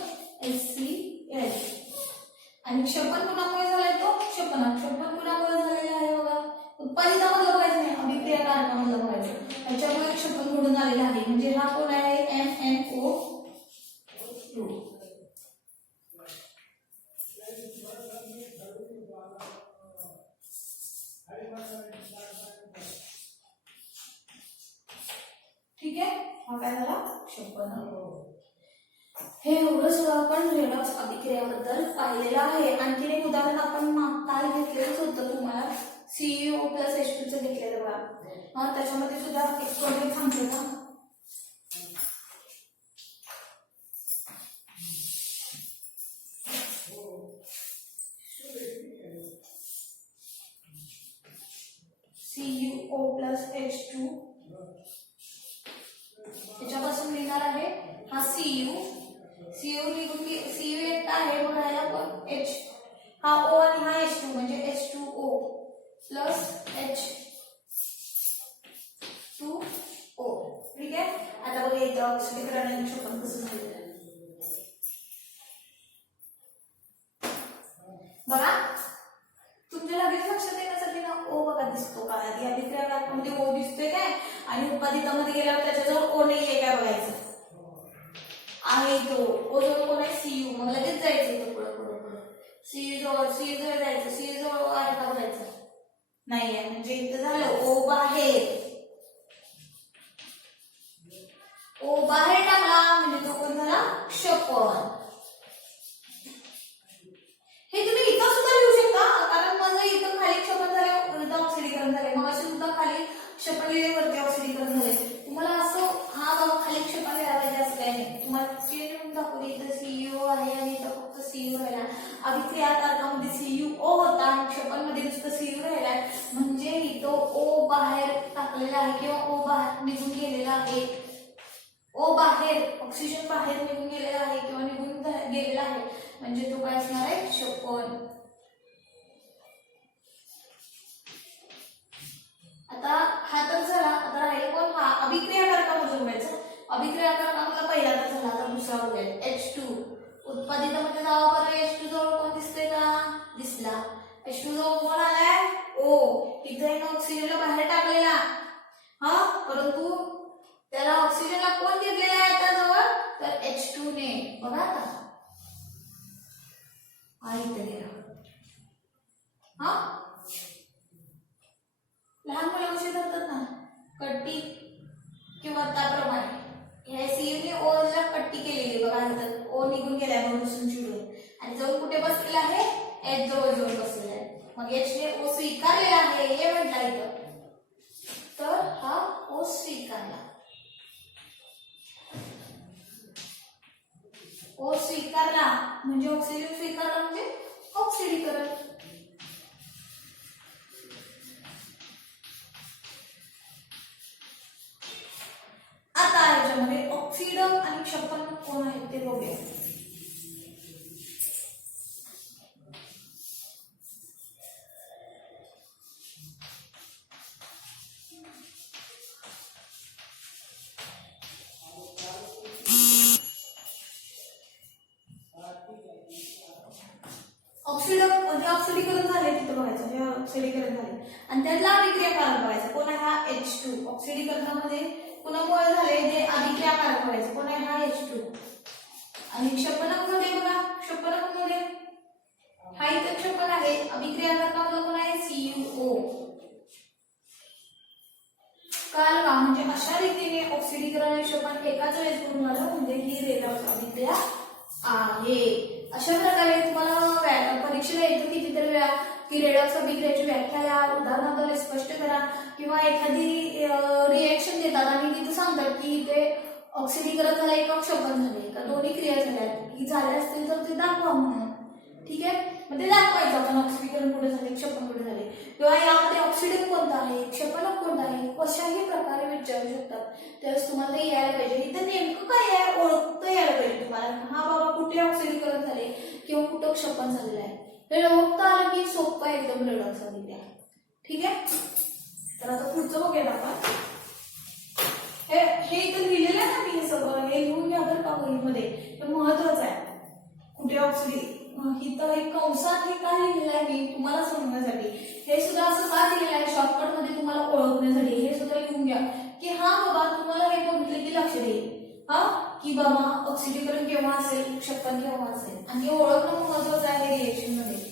HCl. आणि क्षपन कोणामुळे झालाय तो, क्षपनक. क्षपन कोणामुळे झालेला आहे बघा, उत्पादितामध्ये बघायचं नाही, अभिक्रियाकारकामध्ये बघायचं. त्याच्यामुळे क्षपन घडून आलेलं आहे. म्हणजे हा कोण आहे, MnO2. ठीक आहे, हा काय झाला, क्षपन. हे एवढं सगळं आपण रेडॉक्स अभिक्रियाबद्दल पाहिलेलं आहे. आणखीन एक उदाहरण आपण काल घेतलेलंच होतं तुम्हाला, CuO+H2 चं घेतलेलं बघा. त्याच्यामध्ये सुद्धा एक प्रॉब्लेम सांगतो का, CuO+H2 त्याच्यापासून मिळणार आहे हा Cu एक आहे बघायला पण H, हा O आणि हा H2 म्हणजे H2O प्लस H2O. ठीक आहे, आता बघा इथं ऑक्सिडीकरण आणि क्षपन कसं झालेलं आहे बघा. तुमच्या लगेच लक्षात येण्यासाठी ना O बघा दिसतो का, आधी अभिक्रियाकारकामध्ये O ओ दिसतोय काय, आणि उत्पादितामध्ये गेल्यावर त्याच्याजवळ ओ नाही आहे काय बघायचं, आहे तो ओ जवळ कोण आहे, सीयू, मग लगेच जायचं इथं पुढे पुढे पुढे, सीयू जवळ जायचं, सीयू जवळ ओ आहे का बघायचं, नाही आहे, म्हणजे इथं झालं ओ बाहेर, ओ बाहेर टाकला म्हणजे तो कोण झाला, क्षपण. हे तुम्ही इथं सुद्धा लिहू शकता, कारण माझं इथं खाली क्षपण झाले, इथं ऑक्सिडीकरण झाले, मग असे सुद्धा खाली क्षपण लिहिले, वरती ऑक्सिडीकरण झाले. तुम्हाला असं हा बाबा खाली क्षपण लिहायला पाहिजे असं काही नाही, तुम्हाला चेंज दाखवली, इथं सीयू आहे आणि इथं फक्त सीयू राहिला. अभिक्रियाकारकामध्ये सीयू ओ होता आणि क्षपण मध्ये नुसतं सीयू राहिलाय, म्हणजे इथं ओ बाहेर टाकलेला आहे किंवा ओ बाहेर निघून गेलेला आहे. ओ बाहेर, ऑक्सिजन बाहेर निघून गेलेला आहे किंवा निघून गेलेला आहे, म्हणजे तो काय असणार आहे, क्षपण. आता हा तर झाला, आता राहिला कोण, हा अभिक्रियाकारकामध्ये बघायचा. अभिक्रियाकारकामधला पहिला तर झाला, आता दुसरा बघूया, H2. उत्पादितामध्ये जावा बरं, H2 जवळ कोण दिसतंय का, दिसला. H2 जवळ कोण आलाय, O. इथे ऑक्सिजनला बाहेर टाकलेला, हा, परंतु त्याला ऑक्सिजनला कोण घेतलेला आहे आता जवळ, तर H2 ने. बघा आता इथे गेला, हा, लहान मुलं कशी करतात ना, कट्टी किंवा त्याप्रमाणे ह्या सीयू ने ओ ला कट्टी केलेली, बघा इथं ओ निघून गेलाय म्हणून चिडून, आणि जाऊन कुठे बसलेला आहे, H जवळ जाऊन बसलेला आहे, मग H ने ओ स्वीकारलेला आहे हे म्हटलं इथं, तर हा ओ स्वीकारला. ओ स्वीकारला म्हणजे ऑक्सिजन स्वीकारला म्हणजे ऑक्सिडीकरण. आता याच्यामध्ये ऑक्सिडक आणि क्षपण कोण आहेत ते बघूया. ऑक्सिडीकरण झाले तिथं बघायचं, जे ऑक्सिडीकरण झाले आणि त्यातला अभिक्रियाकारक बघायचा, कोण आहे हा H2. ऑक्सिडीकरणामध्ये कुणामुळे झाले, जे अभिक्रियाकारक बघायचं, कोण आहे हा H2. आणि क्षपणामध्ये बघा, क्षपणामध्ये हा इथं क्षपण आहे, अभिक्रियाकारकामध्ये कोण आहे, CuO. काल का म्हणजे अशा रीतीने ऑक्सिडीकरण आणि क्षपण एकाच वेळेस पूर्ण झालं, म्हणजे ही रेडॉक्स अभिक्रिया आहे. अशा प्रकारे तुम्हाला परीक्षेला येतो कितीतरी वेळा की रेडॉक्स अभिक्रियेची व्याख्या या उदाहरणाद्वारे स्पष्ट करा, किंवा एखादी रिएक्शन देतात आणि तिथे सांगतात की ते ऑक्सिडीकरण झालंय का क्षपण झालंय का, दोन्ही क्रिया झाल्या की झाल्या असतील तर ते दाखवा म्हणून, ठीक आहे. मग ते दाखवायचं आपण ऑक्सिडीकरण कुठे झाले, क्षपण कुठे झाले, किंवा यामध्ये ऑक्सिडंट कोणता आहे, क्षपणक कोणता आहे, कशाही प्रकारे विचारू शकतात. त्यावेळेस तुम्हाला ते यायला पाहिजे, इथं नेमकं काय आहे ओळखता यायला पाहिजे तुम्हाला, हा बाबा कुठे ऑक्सिडीकरण झाले किंवा कुठं क्षपण झालेलं आहे, हे ओळखता आलं की सोपं आहे एकदम रेडॉक्स अभिक्रिया, ठीक आहे. तर आता पुढचं बघूया आपण. हे इथं लिहिलेलं आहे ना मी, हे सगळं हे लिहून घ्या बरं का वहीमध्ये, हे महत्वाचं आहे. कुठे ऑक्सिडी इथं एक कंसात हे काय लिहिलेलं आहे मी तुम्हाला समजण्यासाठी, हे सुद्धा असं का दिलेलं आहे शॉर्टकट मध्ये तुम्हाला ओळखण्यासाठी, हे सुद्धा लिहून घ्या की हा बाबा तुम्हाला हे बघितलं की लक्ष देईल, हा, की बाबा ऑक्सिडीकरण केव्हा असेल, क्षपण केव्हा असेल, आणि हे ओळखणं महत्वाचं आहे रिएक्शन मध्ये.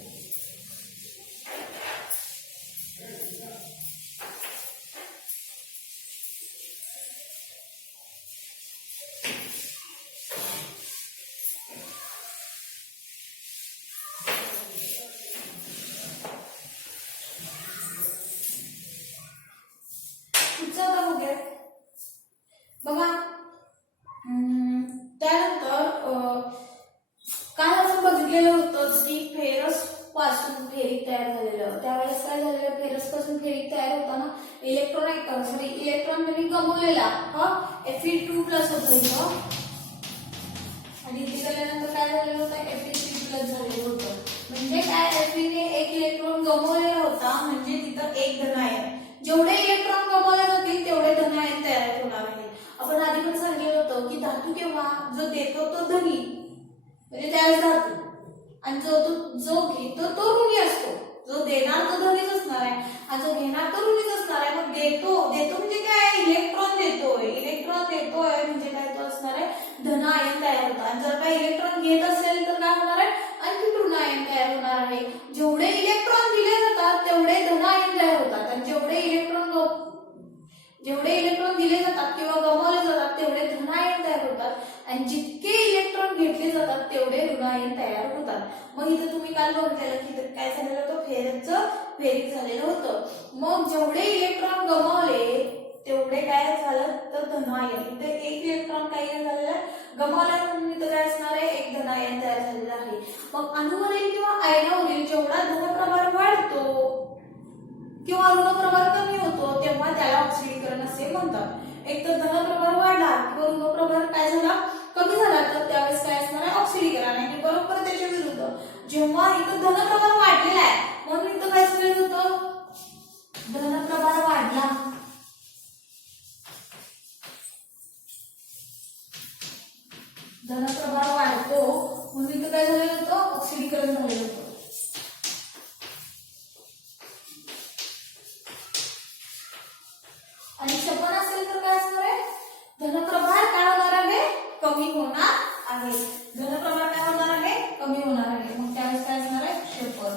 बघा त्यानंतर काय आपण बघितलेलं होतं की फेरस पासून फेरिक तयार झालेलं, त्यावेळेस काय झालेलं, फेरस पासून फेरिक तयार होताना इलेक्ट्रॉन त्यांनी गमावलेला, हा Fe2+ होतं इथं, आणि इथे गेल्यानंतर काय झालेलं होतं, Fe3+ झालेलं होतं. म्हणजे काय, Fe ने एक इलेक्ट्रॉन गमावलेला होता, म्हणजे तिथं एक धन आहे, जेवढे इलेक्ट्रॉन गमावले जातील तेवढे धन आहेत तयार होणार आहेत. आपण आधी पण सांगितलं होतं की धातू केव्हा जो देतो तो धनी, म्हणजे त्यावेळेस धातू, आणि जो घेतो तो ऋणी असतो, जो जो देणार तो धनीच असणार आहे आणि जो घेणार तो ऋणीच असणार आहे. मग देतो म्हणजे काय, इलेक्ट्रॉन देतोय म्हणजे काय, तो असणार आहे धन आयन तयार होतात. आणि जर काही इलेक्ट्रॉन घेत असेल तर काय होणार आहे, आणखी ऋण आयन तयार होणार आहे. जेवढे इलेक्ट्रॉन दिले जातात तेवढे धन आयन तयार होतात आणि जेवढे इलेक्ट्रॉन दिले जातात किंवा गमावले जातात तेवढे धन आयन तयार होतात आणि जितके इलेक्ट्रॉन घेतले जातात तेवढे ऋण आयन तयार होतात. मग इथे तुम्ही काल बघितलं की काय झालेलं होतं, फेरच झालेलं होतं. मग जेवढे इलेक्ट्रॉन गमावले तेवढे काय झालं तर धन आयन. इथे एक इलेक्ट्रॉन काय झालेलं आहे, गमावला म्हणून इथं काय असणार आहे, एक धन आयन तयार झालेलं आहे. मग अणुवरील किंवा आयनावरील जेवढा धनप्रभार वाढतो किंवा ऋणप्रभार कमी होतो तेव्हा त्याला ऑक्सिडीकरण असे म्हणतात. एक तर धनप्रभार वाढला किंवा ऋणप्रभार काय झाला, कमी झाला तर त्यावेळेस काय असणार आहे, ऑक्सिडीकरण. आणि बरोबर त्याच्या विरुद्ध जेव्हा इथं धनप्रभार वाढलेला आहे म्हणून इथं काय झालेलं होतं, धनप्रभार वाढला म्हणून इथं काय झालेलं होतं, ऑक्सिडीकरण झालेलं होतं. आणि क्षपण असेल तर काय असणार आहे, धनप्रभार काय होणार आहे, कमी होणार आहे. धनप्रभार काय होणार आहे, कमी होणार आहे. मग त्यावेळेस काय असणार आहे, क्षपण.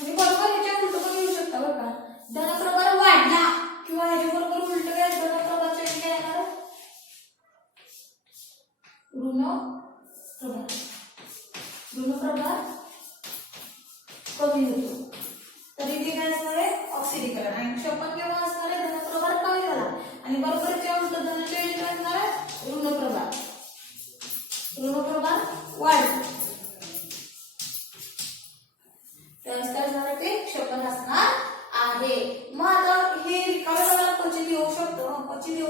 आणि बरोबर ह्याच्या उलट पण येऊ शकता बरं का, धनप्रभार वाढला किंवा ह्याच्याबरोबर उलट काय, धनप्रभारच्या इथे काय येणार, ऋणप्रभार कमी होतो तर इथे काय असणार आहे, ऑक्सिडीकरण. आणि क्षपण केव्हा असणार आहे, धनप्रभार कमी झाला आणि बरोबर जेव्हा उलट धनाच्या इथे काय असणार आहे, ऋणप्रभार वाढला त्यावेळेस काय असणार आहे, ते क्षपण असणार आहे. मग आता हे रिकाम्या जागेला क्वचित येऊ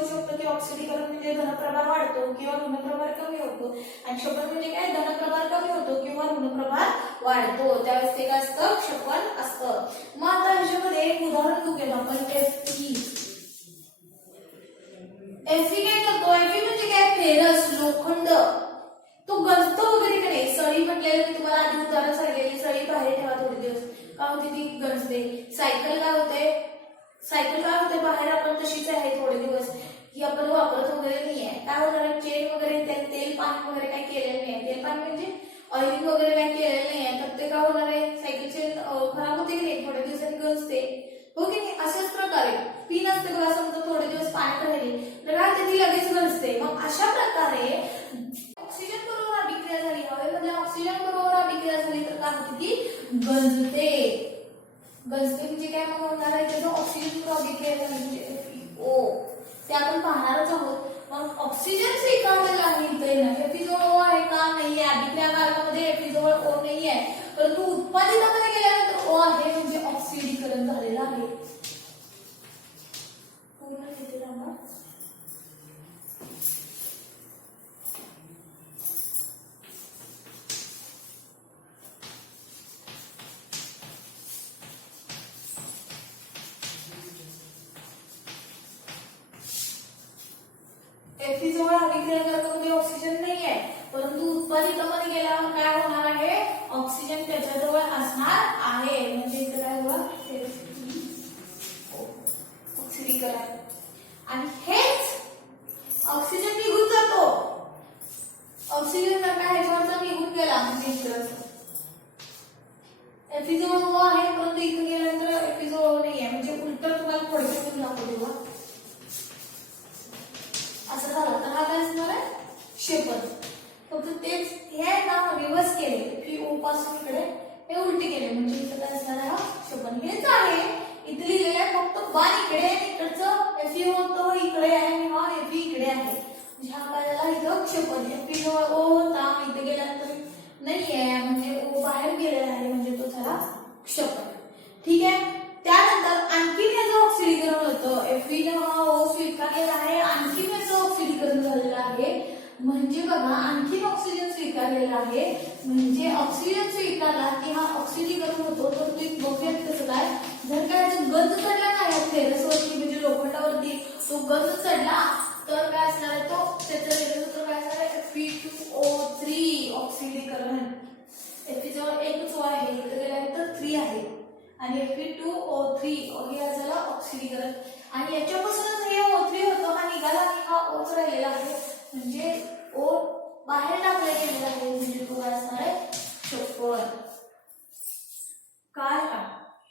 शकतं की ऑक्सिडीकरण म्हणजे धनप्रभार वाढतो किंवा ऋणप्रभार कमी होतो आणि क्षपण म्हणजे काय, धनप्रभार कमी होतो किंवा ऋणप्रभार वाढतो त्यावेळेस ते काय असतं, क्षपण असतं. मग आता ह्याच्यामध्ये एक उदाहरण घेऊया आपण, Fe काय करतो, Fe म्हणजे काय, फेरस लोखंड तो गंजतो वगैरे का नाही. सळी म्हटलेलं मी तुम्हाला आधी उदाहरण सांगितले, सळी बाहेर ठेवा थोडे दिवस, का होते ती गंजते. सायकल काय होते बाहेर आपण तशीच आहे थोडे दिवस, ही आपण वापरत वगैरे नाहीये. काय होणार आहे, चेन वगैरे तेल पाणी वगैरे काय केलेलं नाही, तेल पाणी म्हणजे ऑइलिंग वगैरे काय केलेलं नाहीये तर ते काय होणार आहे, सायकल चेन खराब होते की नाही, थोड्या दिवसांनी गंजते हो की नाही. अशाच प्रकारे पिन असते बघा, समजा थोडे दिवस पाण्यात राहिली तर काय ती लगेच गंजते. मग अशा प्रकारे ऑक्सिजन बरोबर अभिक्रिया झाली, हवेमध्ये ऑक्सिजन बरोबर अभिक्रिया झाली तर काय होते, ती गंजते म्हणजे काय, मग होणार आहे त्याचं ऑक्सिजन बरोबर अभिक्रिया झाली म्हणजे FeO ते आपण पाहणारच आहोत. मग ऑक्सिजन स्वीकारलेला आहे इथे Fe जवळ आहे का, नाहीये. अभिक्रिया कारकामध्ये Fe जवळ O नाहीये, परंतु उत्पादितामध्ये गेल्यानंतर O आहे म्हणजे ऑक्सिडीकरण झालेलं आहे. पूर्ण तिथे थांबा. Fe जवळ अभिक्रिया कारकामध्ये ऑक्सिजन नाहीये, परंतु उत्पादितामध्ये गेल्यावर काय होणार आहे, ऑक्सिजन त्याच्याजवळ असणार आहे म्हणजे इथे काय होणार, ऑक्सिडीकरण. आणि हेच ऑक्सिजन निघून जातो, ऑक्सिजन जर का ह्याच्यावरचा निघून गेला म्हणजे इकडं Fe जवळ O आहे परंतु इकडे गेल्यानंतर Fe जवळ नाहीये म्हणजे उलट तुम्हाला थोडक्यात दाखवतो बघा. असं झालं तर हा काय असणार आहे, क्षपण. फक्त तेच हे ना रिव्हर्स केले, FeO पासून इकडे हे उलटे केले म्हणजे इथं काय असणार आहे, हा क्षपण. हेच आहे इथे लिहिलेलं आहे, फक्त बाण इकडे आहे, इकडचं FeO होतं इकडे आहे आणि हा Fe इकडे आहे म्हणजे हा काय झाला, इथं क्षपण. Fe जवळ O होता इथे गेल्यानंतर नाहीये म्हणजे O बाहेर गेलेला आहे म्हणजे तो झाला क्षपण. ठीक आहे. त्यानंतर आणखी याचं ऑक्सिडीकरण होतं, Fe ने हा O स्वीकारलेला आहे, आणखी याचं ऑक्सिडीकरण झालेलं आहे म्हणजे बघा आणखी ऑक्सिजन स्वीकारलेला आहे म्हणजे ऑक्सिजन स्वीकारला की हा ऑक्सिडीकरण होतो. तर तुम्ही बघूया कसं काय, जर काय गंज चढला नाही फेरसवरती म्हणजे लोखंडावरती तो गंज चढला तर काय असणार आहे तो त्याचं रेल्वे सूत्र काय असणार आहे Fe2O3 ऑक्सिडीकरण. Fe एकच O आहे इथे गेल्यानंतर 3 आहे आणि Fe2O3 हे झालं ऑक्सिडीकरण आणि याच्यापासूनच हे O3 होतं हा निघाला आणि हा Oच राहिलेला आहे म्हणजे O बाहेर टाकला गेलेला आहे म्हणजे तो काय असणार आहे क्षपण. काय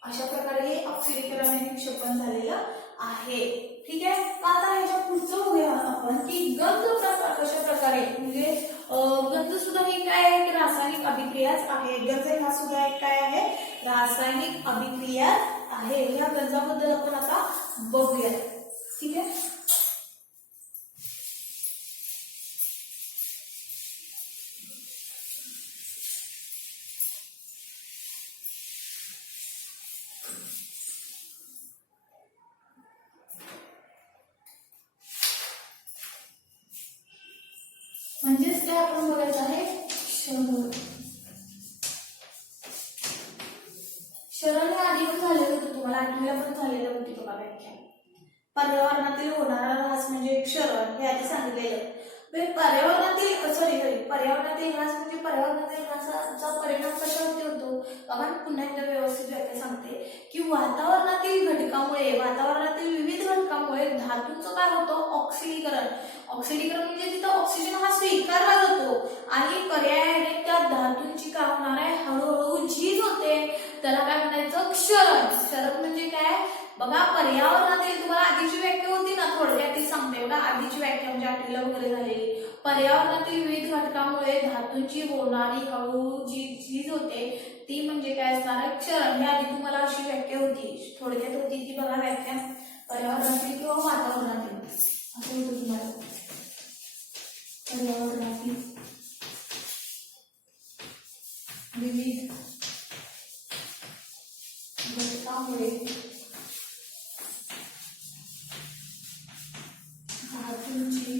अशा प्रकारे हे ऑक्सिडीकरण आणि क्षपण झालेलं आहे. ठीक आहे. आता ह्याच्या पुढचं बघूया आपण की गंध प्रकार कशा प्रकारे म्हणजे गंध सुद्धा ही काय आहे की रासायनिक अभिक्रियाच आहे. गंध हा सुद्धा एक काय आहे रासायनिक अभिक्रिया आहे. या गंधाबद्दल आपण आता बघूया. ठीक आहे. म्हणजेच काय आपण बघायचं आहे शरण. शरण हे आधी पण झालेलं होतं तुम्हाला आठवीला पण झालेलं होती बघा व्याख्या. पर्यावरणातील होणारा ऱ्हास म्हणजे क्षरण हे आधी सांगितलेलं. पर्यावरणातील ऱ्हास म्हणजे पर्यावरणातील ऱ्हासाचा परिणाम कशावरती होतो. आपण पुन्हा एकदा व्यवस्थित व्याख्या सांगते की वातावरणातील विविध घटकांमुळे धातूंचं काय होतं ऑक्सिडीकरण. ऑक्सिडीकरण म्हणजे तिथं ऑक्सिजन हा स्वीकारला जातो आणि पर्यायाने त्या धातूंची काय होणार आहे हळूहळू झीज होते. त्याला काय म्हणायचं क्षरण. क्षरण म्हणजे काय बघा पर्यावरणातील तुम्हाला आधीची व्याख्या होती ना थोडक्यात ती सांगते बघा. आधीची व्याख्या म्हणजे आठवीला वगैरे झालेली. पर्यावरणातील विविध घटकांमुळे धातूंची होणारी हळूहळू झीज होते ती म्हणजे काय असणार आहे क्षरण. ही आधी तुम्हाला अशी व्याख्या होती थोडक्यात होती ती बघा व्याख्या. पर्यावरणातील किंवा वातावरणातील असं होतं तुम्हाला. पर्यावरणातील विविध घटकांमुळे धातूंची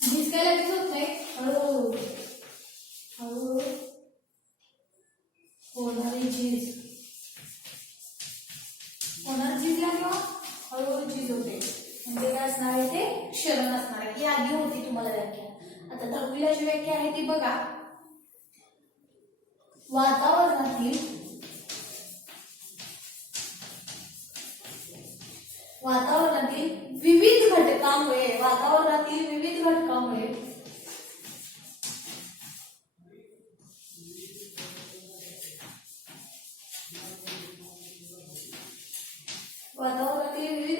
झीज काय लगेच होत नाही हळूहळू होणारी झीज किंवा हळूहळू झीज होते म्हणजे काय असणार आहे ते क्षरण असणार आहे. ही आधी होती तुम्हाला व्याख्या. आता 10वीला जी व्याख्या आहे ती बघा. वातावरणातील विविध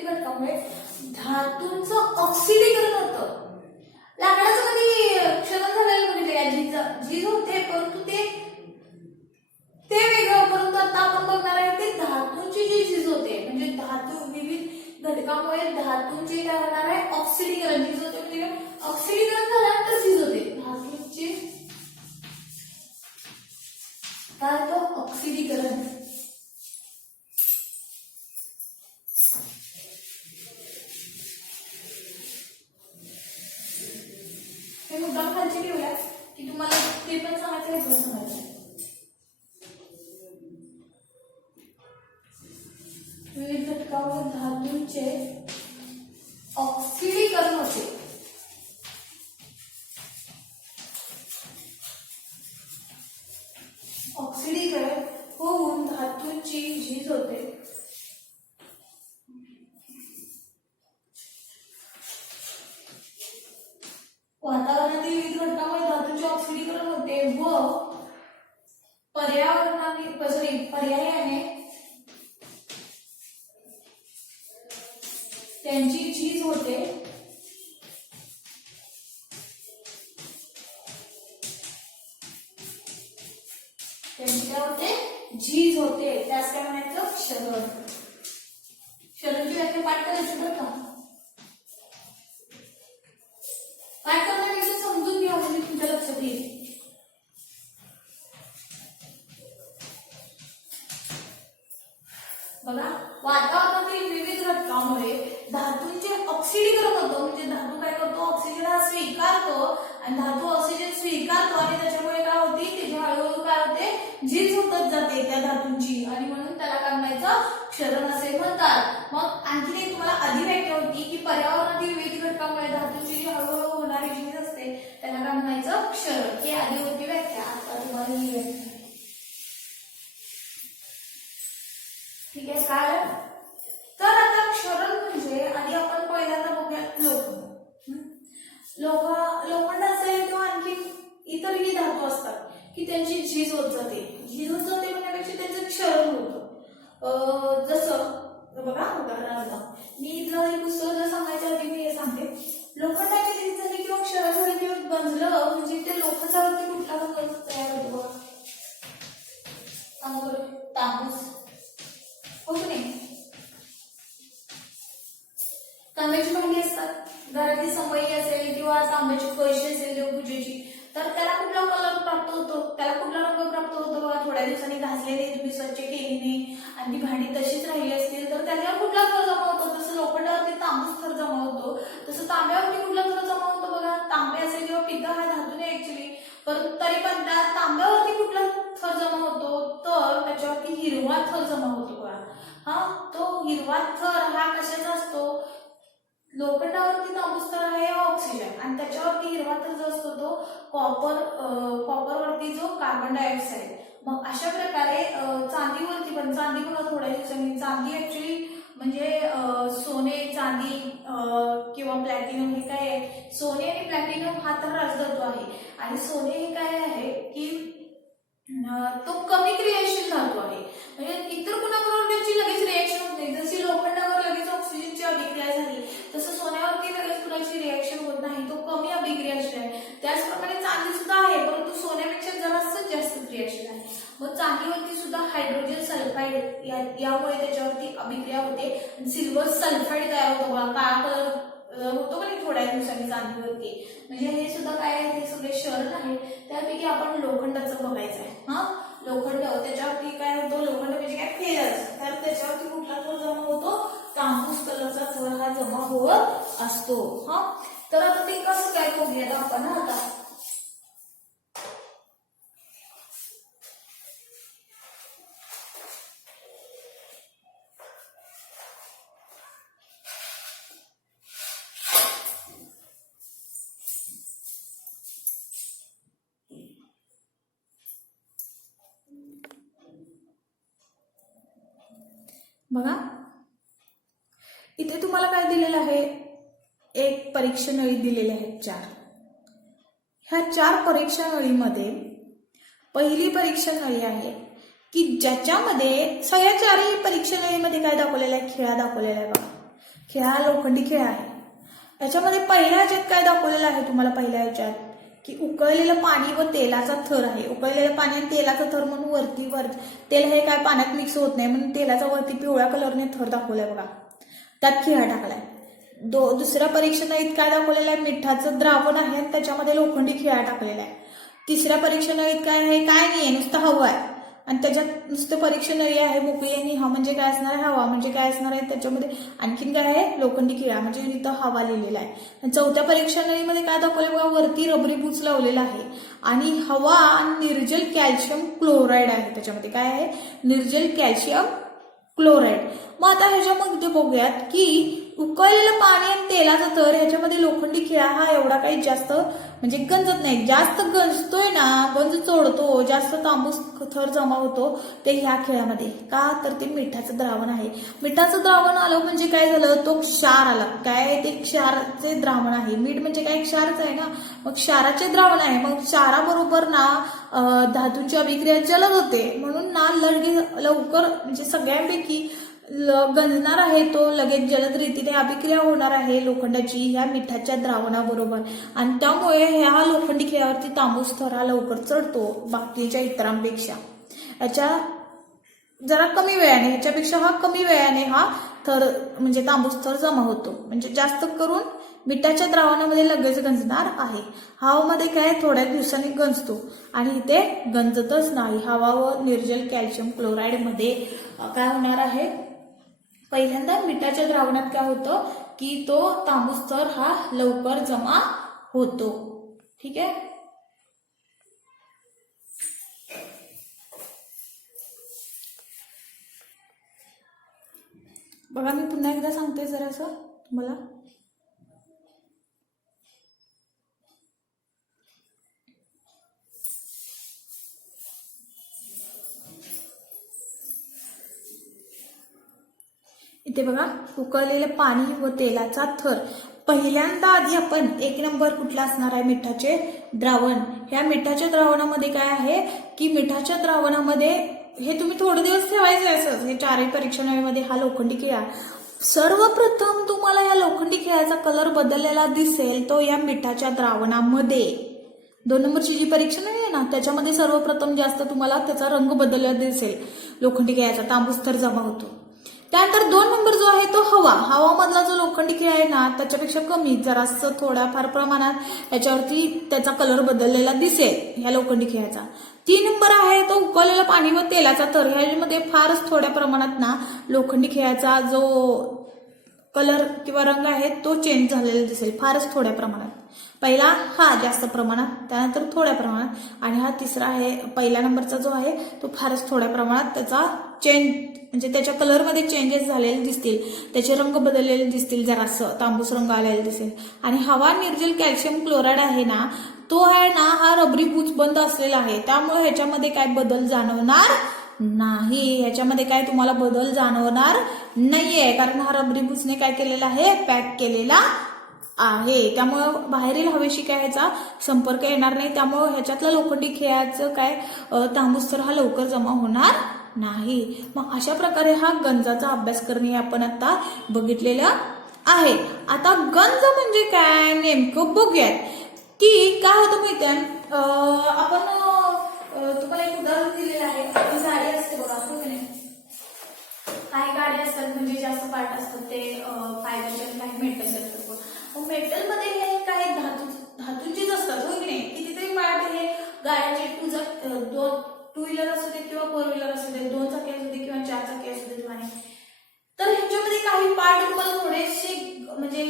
घटकांमुळे धातूंचं ऑक्सिडीकरण होतं. लाकडाचं कधी क्षरण झालेलं बघितलं का झीज होते परंतु ते वेगळं. परंतु आता आपण बघणार आहे ते धातूंची जी झीज होते म्हणजे धातू विविध घटकांमुळे धातूंचे काय होणार आहे ऑक्सिडीकरण. झीज होते म्हणजे ऑक्सिडीकरण झाल्यानंतर झीज होते धातूंचे काय होतं ऑक्सिडीकरण. हे मुद्दाम खालची ठेवूया की तुम्हाला ते पण सांगायचं हे पण सांगायचं. विविध घटकांवर धातूंचे ऑक्सिडीकरण होते. ऑक्सिडीकरण होऊन धातूंची झीज होते. वातावरणातील विविध घटकांमुळे धातूंचे ऑक्सिडीकरण होते व पर्यायाने त्यांची झीज होते. झीज होते त्यास काय म्हणायचं क्षरण. क्षरणची व्याख्या पाठ करायची बरं का. पाठ करण्यापेक्षा समजून घ्या म्हणजे तुमच्या लक्षात येईल. बघा वातावरणातील विविध घटकांमुळे धातूंचे ऑक्सिडीकरण होतं म्हणजे धातू काय करतो ऑक्सिजन हा स्वीकारतो आणि धातू ऑक्सिजन स्वीकारतो आणि त्याच्यामुळे काय होती त्याची हळूहळू काय होते झीज होतच जाते त्या धातूंची आणि म्हणून त्याला काय म्हणायचं क्षरण असे म्हणतात. मग आणखी एक तुम्हाला आधी व्याख्या होती की पर्यावरणातील विविध घटकांमुळे धातूची जी हळूहळू होणारी झीज असते त्याला काय म्हणायचं, क्षरण. ही आधी होती व्याख्या. आता तुम्हाला ही व्याख्या. ठीक आहे, काय तर आता क्षरण म्हणजे आधी आपण पहिल्यांदा बघूयात लोखंड असेल किंवा आणखी इतरही धातू असतात की त्यांची झीज होत जाते. झीज होत जाते म्हणण्यापेक्षा त्यांचं क्षरण होतं. जसं बघा उदाहरणार्थ मी इथलं हे पुस्तक जर सांगायच्या आधी मी हे सांगते, लोखंडाची झीज झाली किंवा क्षरण झाली किंवा गंजलं म्हणजे ते लोखंडावरती कुठला रंग तयार होतो बघा, तांबूस हो की नाही. तांब्याची भांडी असतात, घरातली समई असेल किंवा तांब्याची कळशी असेल देवपूजेची, तर त्याला कुठला कलर प्राप्त होतो, त्याला कुठला रंग प्राप्त होतो बघा. थोड्या दिवसांनी घासलेली तुम्ही स्वच्छ केली नाही आणि ती भांडी तशीच राहिली असतील तर त्याच्यावर कुठला थर जमा होतो. जसं लोखंडावरती तांबूस थर जमा होतो तसं तांब्यावरती कुठला थर जमा होतो बघा. तांबे असेल किंवा पितळ हा धातूने ऍक्च्युली, परंतु तरी पण त्या तांब्यावरती कुठला थर जमा होतो तर त्याच्यावरती हिरवा थर जमा होतो बघा. हा, तो हिरवा थर हा कशाचा असतो, लोखंडावरती तांबूस थर आहे ऑक्सिजन आणि त्याच्यावरती हिरवा थर जो असतो तो कॉपरवरती जो कार्बन डायऑक्साईड. मग अशा प्रकारे चांदीवरती पण, चांदी बघा थोड्या दिवसांनी, चांदी ऍक्च्युली म्हणजे सोने चांदी किंवा प्लॅटिनम हे काय आहे, सोने आणि प्लॅटिनम हा तर राजधातू आहे आणि सोने हे काय आहे की तो कमी क्रियाशील धातू आहे. म्हणजे इतर कुणाबरोबर त्याची लगेच रिएक्शन होत नाही. जशी लोखंडावर लगेच ऑक्सिजनची अभिक्रिया झाली तसं सोन्यावरती लगेच कुणाची रिएक्शन होत नाही, तो कमी अभिक्रियाशील आहे. त्याचप्रमाणे चांदी सुद्धा आहे परंतु सोन्यापेक्षा जरासं जास्त क्रियाशील आहे. मग चांदीवरती सुद्धा हायड्रोजन सल्फाईड यामुळे त्याच्यावरती अभिक्रिया होते, सिल्वर सल्फाईड तयार होतो बघा, काळा कलर होतो का नाही थोड्या दिवसांनी चांदीवरती. म्हणजे हे सुद्धा काय आहे, हे सगळे क्षरण आहे. त्यापैकी आपण लोखंडाचं बघायचं आहे. हा, लोखंड त्याच्यावरती काय होतो, लोखंड म्हणजे काय फेरस, तर त्याच्यावरती कुठला थर जमा होतो, तांबूस कलरचा थर हा जमा होत असतो. हा, तर आता ते कसं काय बघूयात आपण. आता बघा इथे तुम्हाला काय दिलेलं आहे, एक परीक्षा नळी दिलेली आहे 4. ह्या 4 परीक्षा नळीमध्ये पहिली परीक्षा नळी आहे की ज्याच्यामध्ये सगळ्या 4ही परीक्षा नळीमध्ये काय दाखवलेलं आहे, खिळा दाखवलेला आहे बघा. खिळा लोखंडी खिळा आहे. याच्यामध्ये पहिल्या ह्याच्यात काय दाखवलेलं आहे तुम्हाला, पहिल्या ह्याच्यात की उकळलेलं पाणी व तेलाचा थर आहे. उकळलेलं पाणी आणि तेलाचा थर म्हणून वरती तेल हे काय पाण्यात मिक्स होत नाही म्हणून तेलाचा वरती पिवळ्या कलरने थर दाखवलाय बघा, त्यात खिळा टाकलाय. दुसऱ्या परीक्षेनळीत काय दाखवलेलं आहे, मिठाचं द्रावण आहे आणि त्याच्यामध्ये लोखंडी खिळा टाकलेला आहे. तिसऱ्या परीक्षेनळीत काय आहे, काय नाहीये, नुसतं हवा आहे आणि त्याच्यात नुसतं परीक्षेनळी आहे मोकळी आणि हा म्हणजे काय असणार आहे, हवा म्हणजे काय असणार आहे, त्याच्यामध्ये आणखीन काय आहे, लोखंडी खिळा म्हणजे इथं हवा लिहिलेला आहे. आणि चौथ्या परीक्षेनळीमध्ये काय दाखवले बघा, वरती रबरी बुच लावलेला आहे आणि हवा निर्जल कॅल्शियम क्लोराईड आहे. त्याच्यामध्ये काय आहे, निर्जल कॅल्शियम क्लोराईड. मग आता ह्याच्यामध्ये बघूयात की उकळलेलं पाणी आणि तेलाचा थर ह्याच्यामध्ये लोखंडी खिळा हा एवढा काही जास्त म्हणजे गंजत नाही. जास्त गंजतोय ना, गंज चोडतो, जास्त तांबूस थर जमा होतो ते ह्या खिळ्यामध्ये. का तर ते मिठाचं द्रावण आहे. मिठाचं द्रावण आलं म्हणजे काय झालं, तो क्षार आला. काय ते क्षाराचे द्रावण आहे. मीठ म्हणजे काय, क्षारच आहे ना, मग क्षाराचे द्रावण आहे. मग क्षाराबरोबर ना धातूची अभिक्रिया जलद होते म्हणून ना लवकर म्हणजे सगळ्यांपैकी गंजणार आहे तो, लगेच जलद रीतीने अभिक्रिया होणार आहे लोखंडाची ह्या मिठाच्या द्रावणाबरोबर आणि त्यामुळे ह्या लोखंडी खिळ्यावरती तांबूस थर हा लवकर चढतो बाकीच्या इतरांपेक्षा. याच्या जरा कमी वेळाने, ह्याच्यापेक्षा हा कमी वेळाने हा थर म्हणजे तांबूस थर जमा होतो. म्हणजे जास्त करून मिठाच्या द्रावणामध्ये लगेच गंजणार आहे. हवामध्ये काय थोड्या दिवसांनी गंजतो आणि इथे गंजतच नाही. हवा व निर्जल कॅल्शियम क्लोराईड मध्ये काय होणार आहे, पहिल्यांदा मिठाच्या द्रावणात काय होतं की तो तांबूस थर हा लवकर जमा होतो. ठीक आहे. बघा मी पुन्हा एकदा सांगते जरासं तुम्हाला. इथे बघा उकळलेले पाणी व तेलाचा थर. पहिल्यांदा आधी आपण 1 नंबर कुठला असणार आहे, मिठाचे द्रावण. ह्या मिठाच्या द्रावणामध्ये काय आहे की मिठाच्या द्रावणामध्ये हे तुम्ही थोडे दिवस ठेवायचे असंच. हे 4ही परीक्षणामध्ये हा लोखंडी खिळा. सर्वप्रथम तुम्हाला या लोखंडी खिळ्याचा कलर बदललेला दिसेल तो या मिठाच्या द्रावणामध्ये. 2 नंबरची जी परीक्षण आहे ना त्याच्यामध्ये सर्वप्रथम जास्त तुम्हाला त्याचा रंग बदललेला दिसेल. लोखंडी खिळ्याचा तांबूस थर जमा होतो. त्यानंतर 2 नंबर जो आहे तो हवामधला जो लोखंडी खिळा आहे ना त्याच्यापेक्षा कमी जरासं थोड्याफार प्रमाणात याच्यावरती त्याचा कलर बदललेला दिसेल ह्या लोखंडी खिळ्याचा. 3 नंबर आहे तो उकळलेलं पाणी व तेलाचा थर. ह्यामध्ये फारच थोड्या प्रमाणात ना लोखंडी खिळ्याचा जो कलर किंवा रंग आहे तो चेंज झालेला दिसेल फारच थोड्या प्रमाणात. पहिला हा जास्त प्रमाणात, त्यानंतर थोड्या प्रमाणात, आणि हा तिसरा आहे पहिल्या नंबरचा जो आहे तो फारच थोड्या प्रमाणात त्याचा चेंज म्हणजे त्याच्या कलरमध्ये चेंजेस झालेले दिसतील, त्याचे रंग बदललेले दिसतील, जरासं तांबूस रंग आलेला दिसेल. आणि हवा निर्जल कॅल्शियम क्लोराईड आहे ना तो आहे ना हा रबरी पूच बंद असलेला आहे. त्यामुळे ह्याच्यामध्ये काय बदल जाणवणार नाही. ह्याच्यामध्ये काय तुम्हाला बदल जाणवणार नाहीये कारण हा रबरी पूचने काय केलेला आहे, पॅक केलेला आहे. त्यामुळं बाहेरील हवेशी काय ह्याचा संपर्क येणार नाही. त्यामुळं ह्याच्यातलं लोखंडी खिळ्याचं काय तांबूस थर हा लवकर जमा होणार नाही. मग अशा प्रकारे हा गंजाचा अभ्यास करणे आपण आता बघितलेलं आहे. आता गंज म्हणजे काय नेमकं बघूयात की काय होतं माहितीये. आपण तुम्हाला एक उदाहरण दिलेलं आहे. आपली गाडी असते बघा, काही गाडी असतात म्हणजे जास्त पार्ट असतात ते फायबरचे, काही मेटलचे असतात. मेटल मध्ये हे काही धातूंचेच असतात हो की नाही. कितीतरी पार्ट हे गाड्याचे टू व्हीलर असू दे किंवा 4 व्हीलर असू दे, 2 चाकी असू दे किंवा 4 चाकी असू दे तुम्हाला. तर ह्याच्यामध्ये काही पार्ट तुम्हाला थोडेसे म्हणजे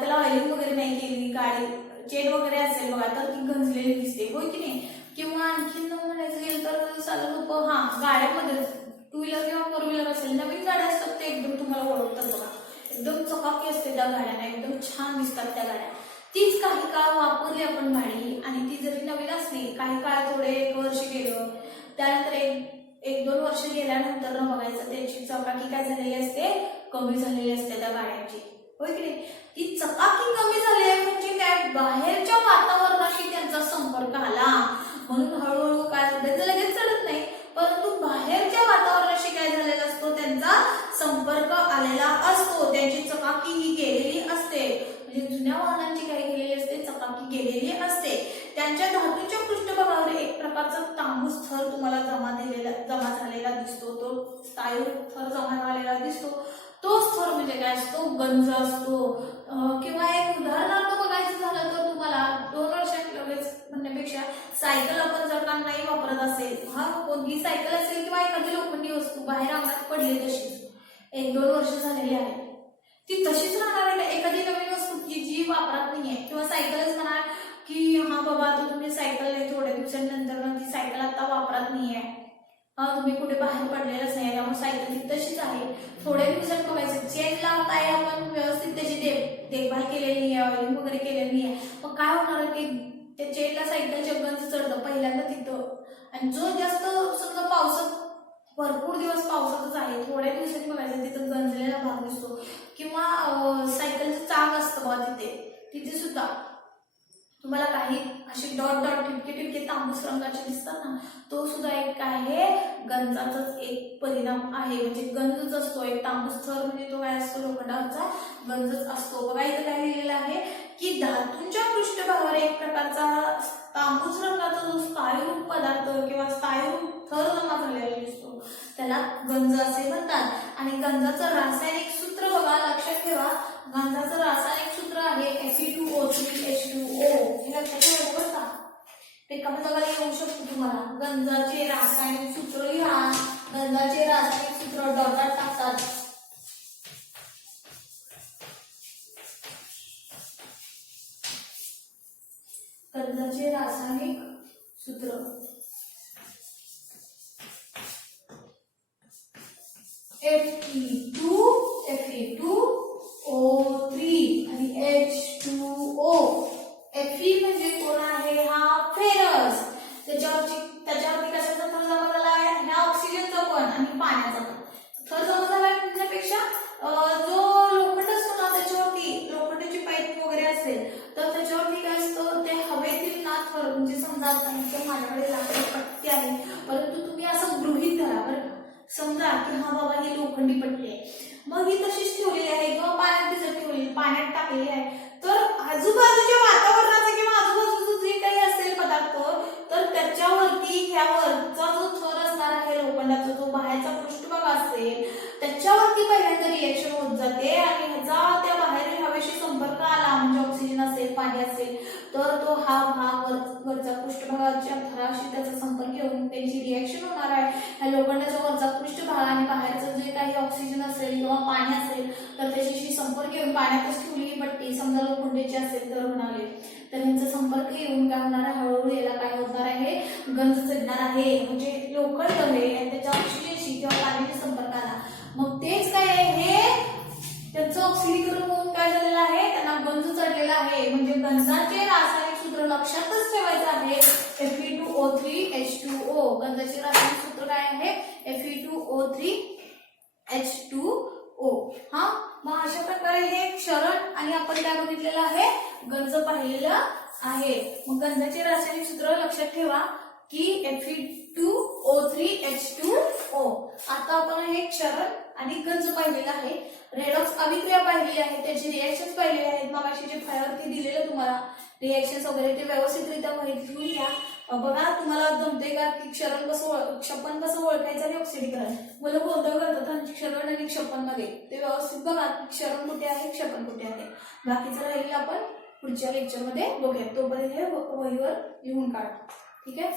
त्याला ऑइलिंग वगैरे नाही केली, गाडी चेट वगैरे असेल बघा तर ती गंजलेली दिसते होय की नाही. किंवा आणखीन म्हणायचं गेलं तर साधं सोपं गाड्यामध्ये 2 व्हीलर किंवा 4 व्हीलर असेल, नवीन गाड्या असतात ते एकदम तुम्हाला ओळखतात बघा, एकदम चकाकी असते त्या गाड्यांना, एकदम छान दिसतात त्या गाड्या. तीच काही काळ वापरली आपण गाडी आणि ती जरी नवीन असली, काही काळ थोडे 1 वर्ष गेलं, त्यानंतर 1-2 वर्ष गेल्यानंतर बघायचं त्याची चकाकी काय झालेली असते, कमी झालेली असते त्या गाड्यांची होय की नाही. ती चकाकी कमी झाली आहे म्हणजे काय, बाहेरच्या वातावरणाशी त्यांचा संपर्क आला म्हणून हळूहळू काय लगेच चढत नाही, परंतु बाहेरच्या वातावरणाशी काय झालेला असतो, त्यांचा संपर्क आलेला असतो, त्यांची चकाकी ही गेलेली असते. म्हणजे जुन्या वाहनांची काय गेलेली असते, चकाकी गेलेली असते. त्यांच्या धातूच्या पृष्ठभागावर एक प्रकारचा तांबूस थर तुम्हाला जमा झालेला दिसतो, तो स्थायू थर जमा झालेला दिसतो. तोच थर म्हणजे काय असतो, गंज असतो. किंवा एक उदाहरणार्थ बघायचं झालं तर तुम्हाला 2 वर्षात लगेच म्हणण्यापेक्षा सायकल आपण जर का नाही वापरत असेल, कोणती सायकल असेल किंवा एखादी लोखंडी वस्तू बाहेर अंगात पडली तशीच 1-2 वर्ष झालेली आहे ती तशीच राहणार आहे. एखादी नवीन वस्तू जी वापरत नाहीये किंवा सायकलच म्हणा की बाबा आता तुम्ही सायकल थोड्या दिवसांनंतर ती सायकल आता वापरत नाहीये, तुम्ही कुठे बाहेर पडलेलंच नाही, त्यामुळे सायकल ती तशीच आहे. थोड्या दिवसात बघायचं चेन लावताय आपण व्यवस्थित त्याची देखभाल केलेली आहे, ऑइलिंग वगैरे केलेली आहे, मग काय होणार की त्या चेनला सायकलच्या गंज चढतं पहिल्यांदा तिथं. आणि जो जास्त समजा पावसात भरपूर दिवस पावसातच आहे, थोड्या दिवसात बघायचं तिथं गंजलेला भाग दिसतो. किंवा सायकलचं चाक असतं बघा तिथे सुद्धा तुम्हाला काही असे डॉट ठिपके तांबूस रंगाचे दिसतात ना, तो सुद्धा एक काय आहे, गंजाचाच एक परिणाम आहे. म्हणजे गंजच असतो, एक तांबूस थर म्हणजे तो काय असतो, लोखंडाचा गंजच असतो. बघा इथं काय लिहिलेलं आहे की धातूंच्या पृष्ठभागावर एक प्रकारचा तांबूस रंगाचा जो स्थायू पदार्थ किंवा स्थायू थर जमा झालेला दिसतो त्याला गंज असे म्हणतात. आणि गंजाचं रासायनिक सूत्र बघा, लक्षात ठेवा, गंजाचं रासायनिक सूत्र आहे Fe2O3H2O. हे लक्षात ठेवायचं बरं का, ते कमी जागा येऊ शकतो तुम्हाला. गंजाचे रासायनिक सूत्र लिहा, गंजाचे रासायनिक सूत्र डॉटात टाकतात. गंजाचे रासायनिक सूत्र Fe2 Fe2O3 आणि H2O. Fe म्हणजे कोण आहे? हा फेरस. त्याच्यावरती कशाचा थर जमा झाला आहे? ह्या ऑक्सिजनचा पण आणि पाण्याचा पण थर जमा झाला आहे. म्हणण्यापेक्षा जो लोखंड असतो ना त्याच्यावरती लोखंडाची पाईप वगैरे असेल तर त्याच्यावरती काय असतं? ते हवेतील ना थर म्हणजे समजा माझ्याकडे लाकडी पट्टी आहे परंतु तुम्ही असं गृहीत धरा बरं. समजा की हा बाबा ही लोखंडी पट्टी आहे मग ही तशीच ठेवलेली आहे किंवा पाण्यात भिजत ठेवलेली पाण्यात टाकलेली आहे तर आजूबाजूच्या वातावरणाचा किंवा आजूबाजूचं जे काही असेल पदार्थ तर त्याच्यावरती ह्यावरचा जो थर असणार आहे लोखंडाचा जो बाहेरचा पृष्ठभाग असेल त्याच्यावरती पहिल्यांदा रिएक्शन होत जाते आणि ह्याचा त्या बाहेरील हवेशी संपर्क आला म्हणजे ऑक्सिजन असेल पाणी असेल तर तो हा भाग वरचा पृष्ठभागाच्या थराशी त्याचा संपर्क येऊन त्यांची रिएक्शन होणार आहे. ह्या लोखंडाचा वरचा पृष्ठभाग आणि बाहेरचं जे काही ऑक्सिजन असेल किंवा पाणी असेल तर त्याच्याशी संपर्क येऊन पाण्यातच ठेवलेली पट्टी समजा लोखंडाची असेल तर म्हणाले तर यांचा संपर्क येऊन काय होणार आहे? हळूहळू याला काय होणार आहे? गंज चढणार आहे. म्हणजे लोखंड आहे आणि त्याच्या ऑक्सिजनशी किंवा पाण्याशी संपर्क आला मग तेच काय आहे? हे त्याचं ऑक्सिडीकरण होऊन काय झालेलं आहे? त्यांना गंज चढलेला आहे. म्हणजे गंजाचे रासायनिक सूत्र लक्षातच ठेवायचं आहे. Fe2O3H2O. गंजाचे रासायनिक सूत्र काय आहे? Fe2O3H2O. हा मग अशा प्रकारे हे क्षरण आणि आपण काय बघितलेलं आहे? गंज पाहिलेलं आहे. मग गंजाचे रासायनिक सूत्र लक्षात ठेवा की Fe2O3H2O. आता आपण हे क्षरण आणि गंज पाहिलेला आहे. रेडॉक्स अभिक्रिया पाहिली आहे त्याची रिएक्शन्स पाहिलेले आहेत. मग अशी जे फायरवरती दिलेलं तुम्हाला रिएक्शन्स वगैरे ते व्यवस्थितरित्या माहिती घेऊन घ्या. बघा तुम्हाला जमते का की क्षरण कसं क्षपन कसं ओळखायचं आणि ऑक्सिडीकरण मला गोंधळ करतात क्षरण आणि क्षपन मध्ये ते व्यवस्थित बघा की क्षरण कुठे आहे क्षपन कुठे आहे. बाकीचं राहिलेलं आपण पुढच्या लेक्चर मध्ये बघूया. तोपर्यंत हे वहीवर लिहून काढा. ठीक आहे.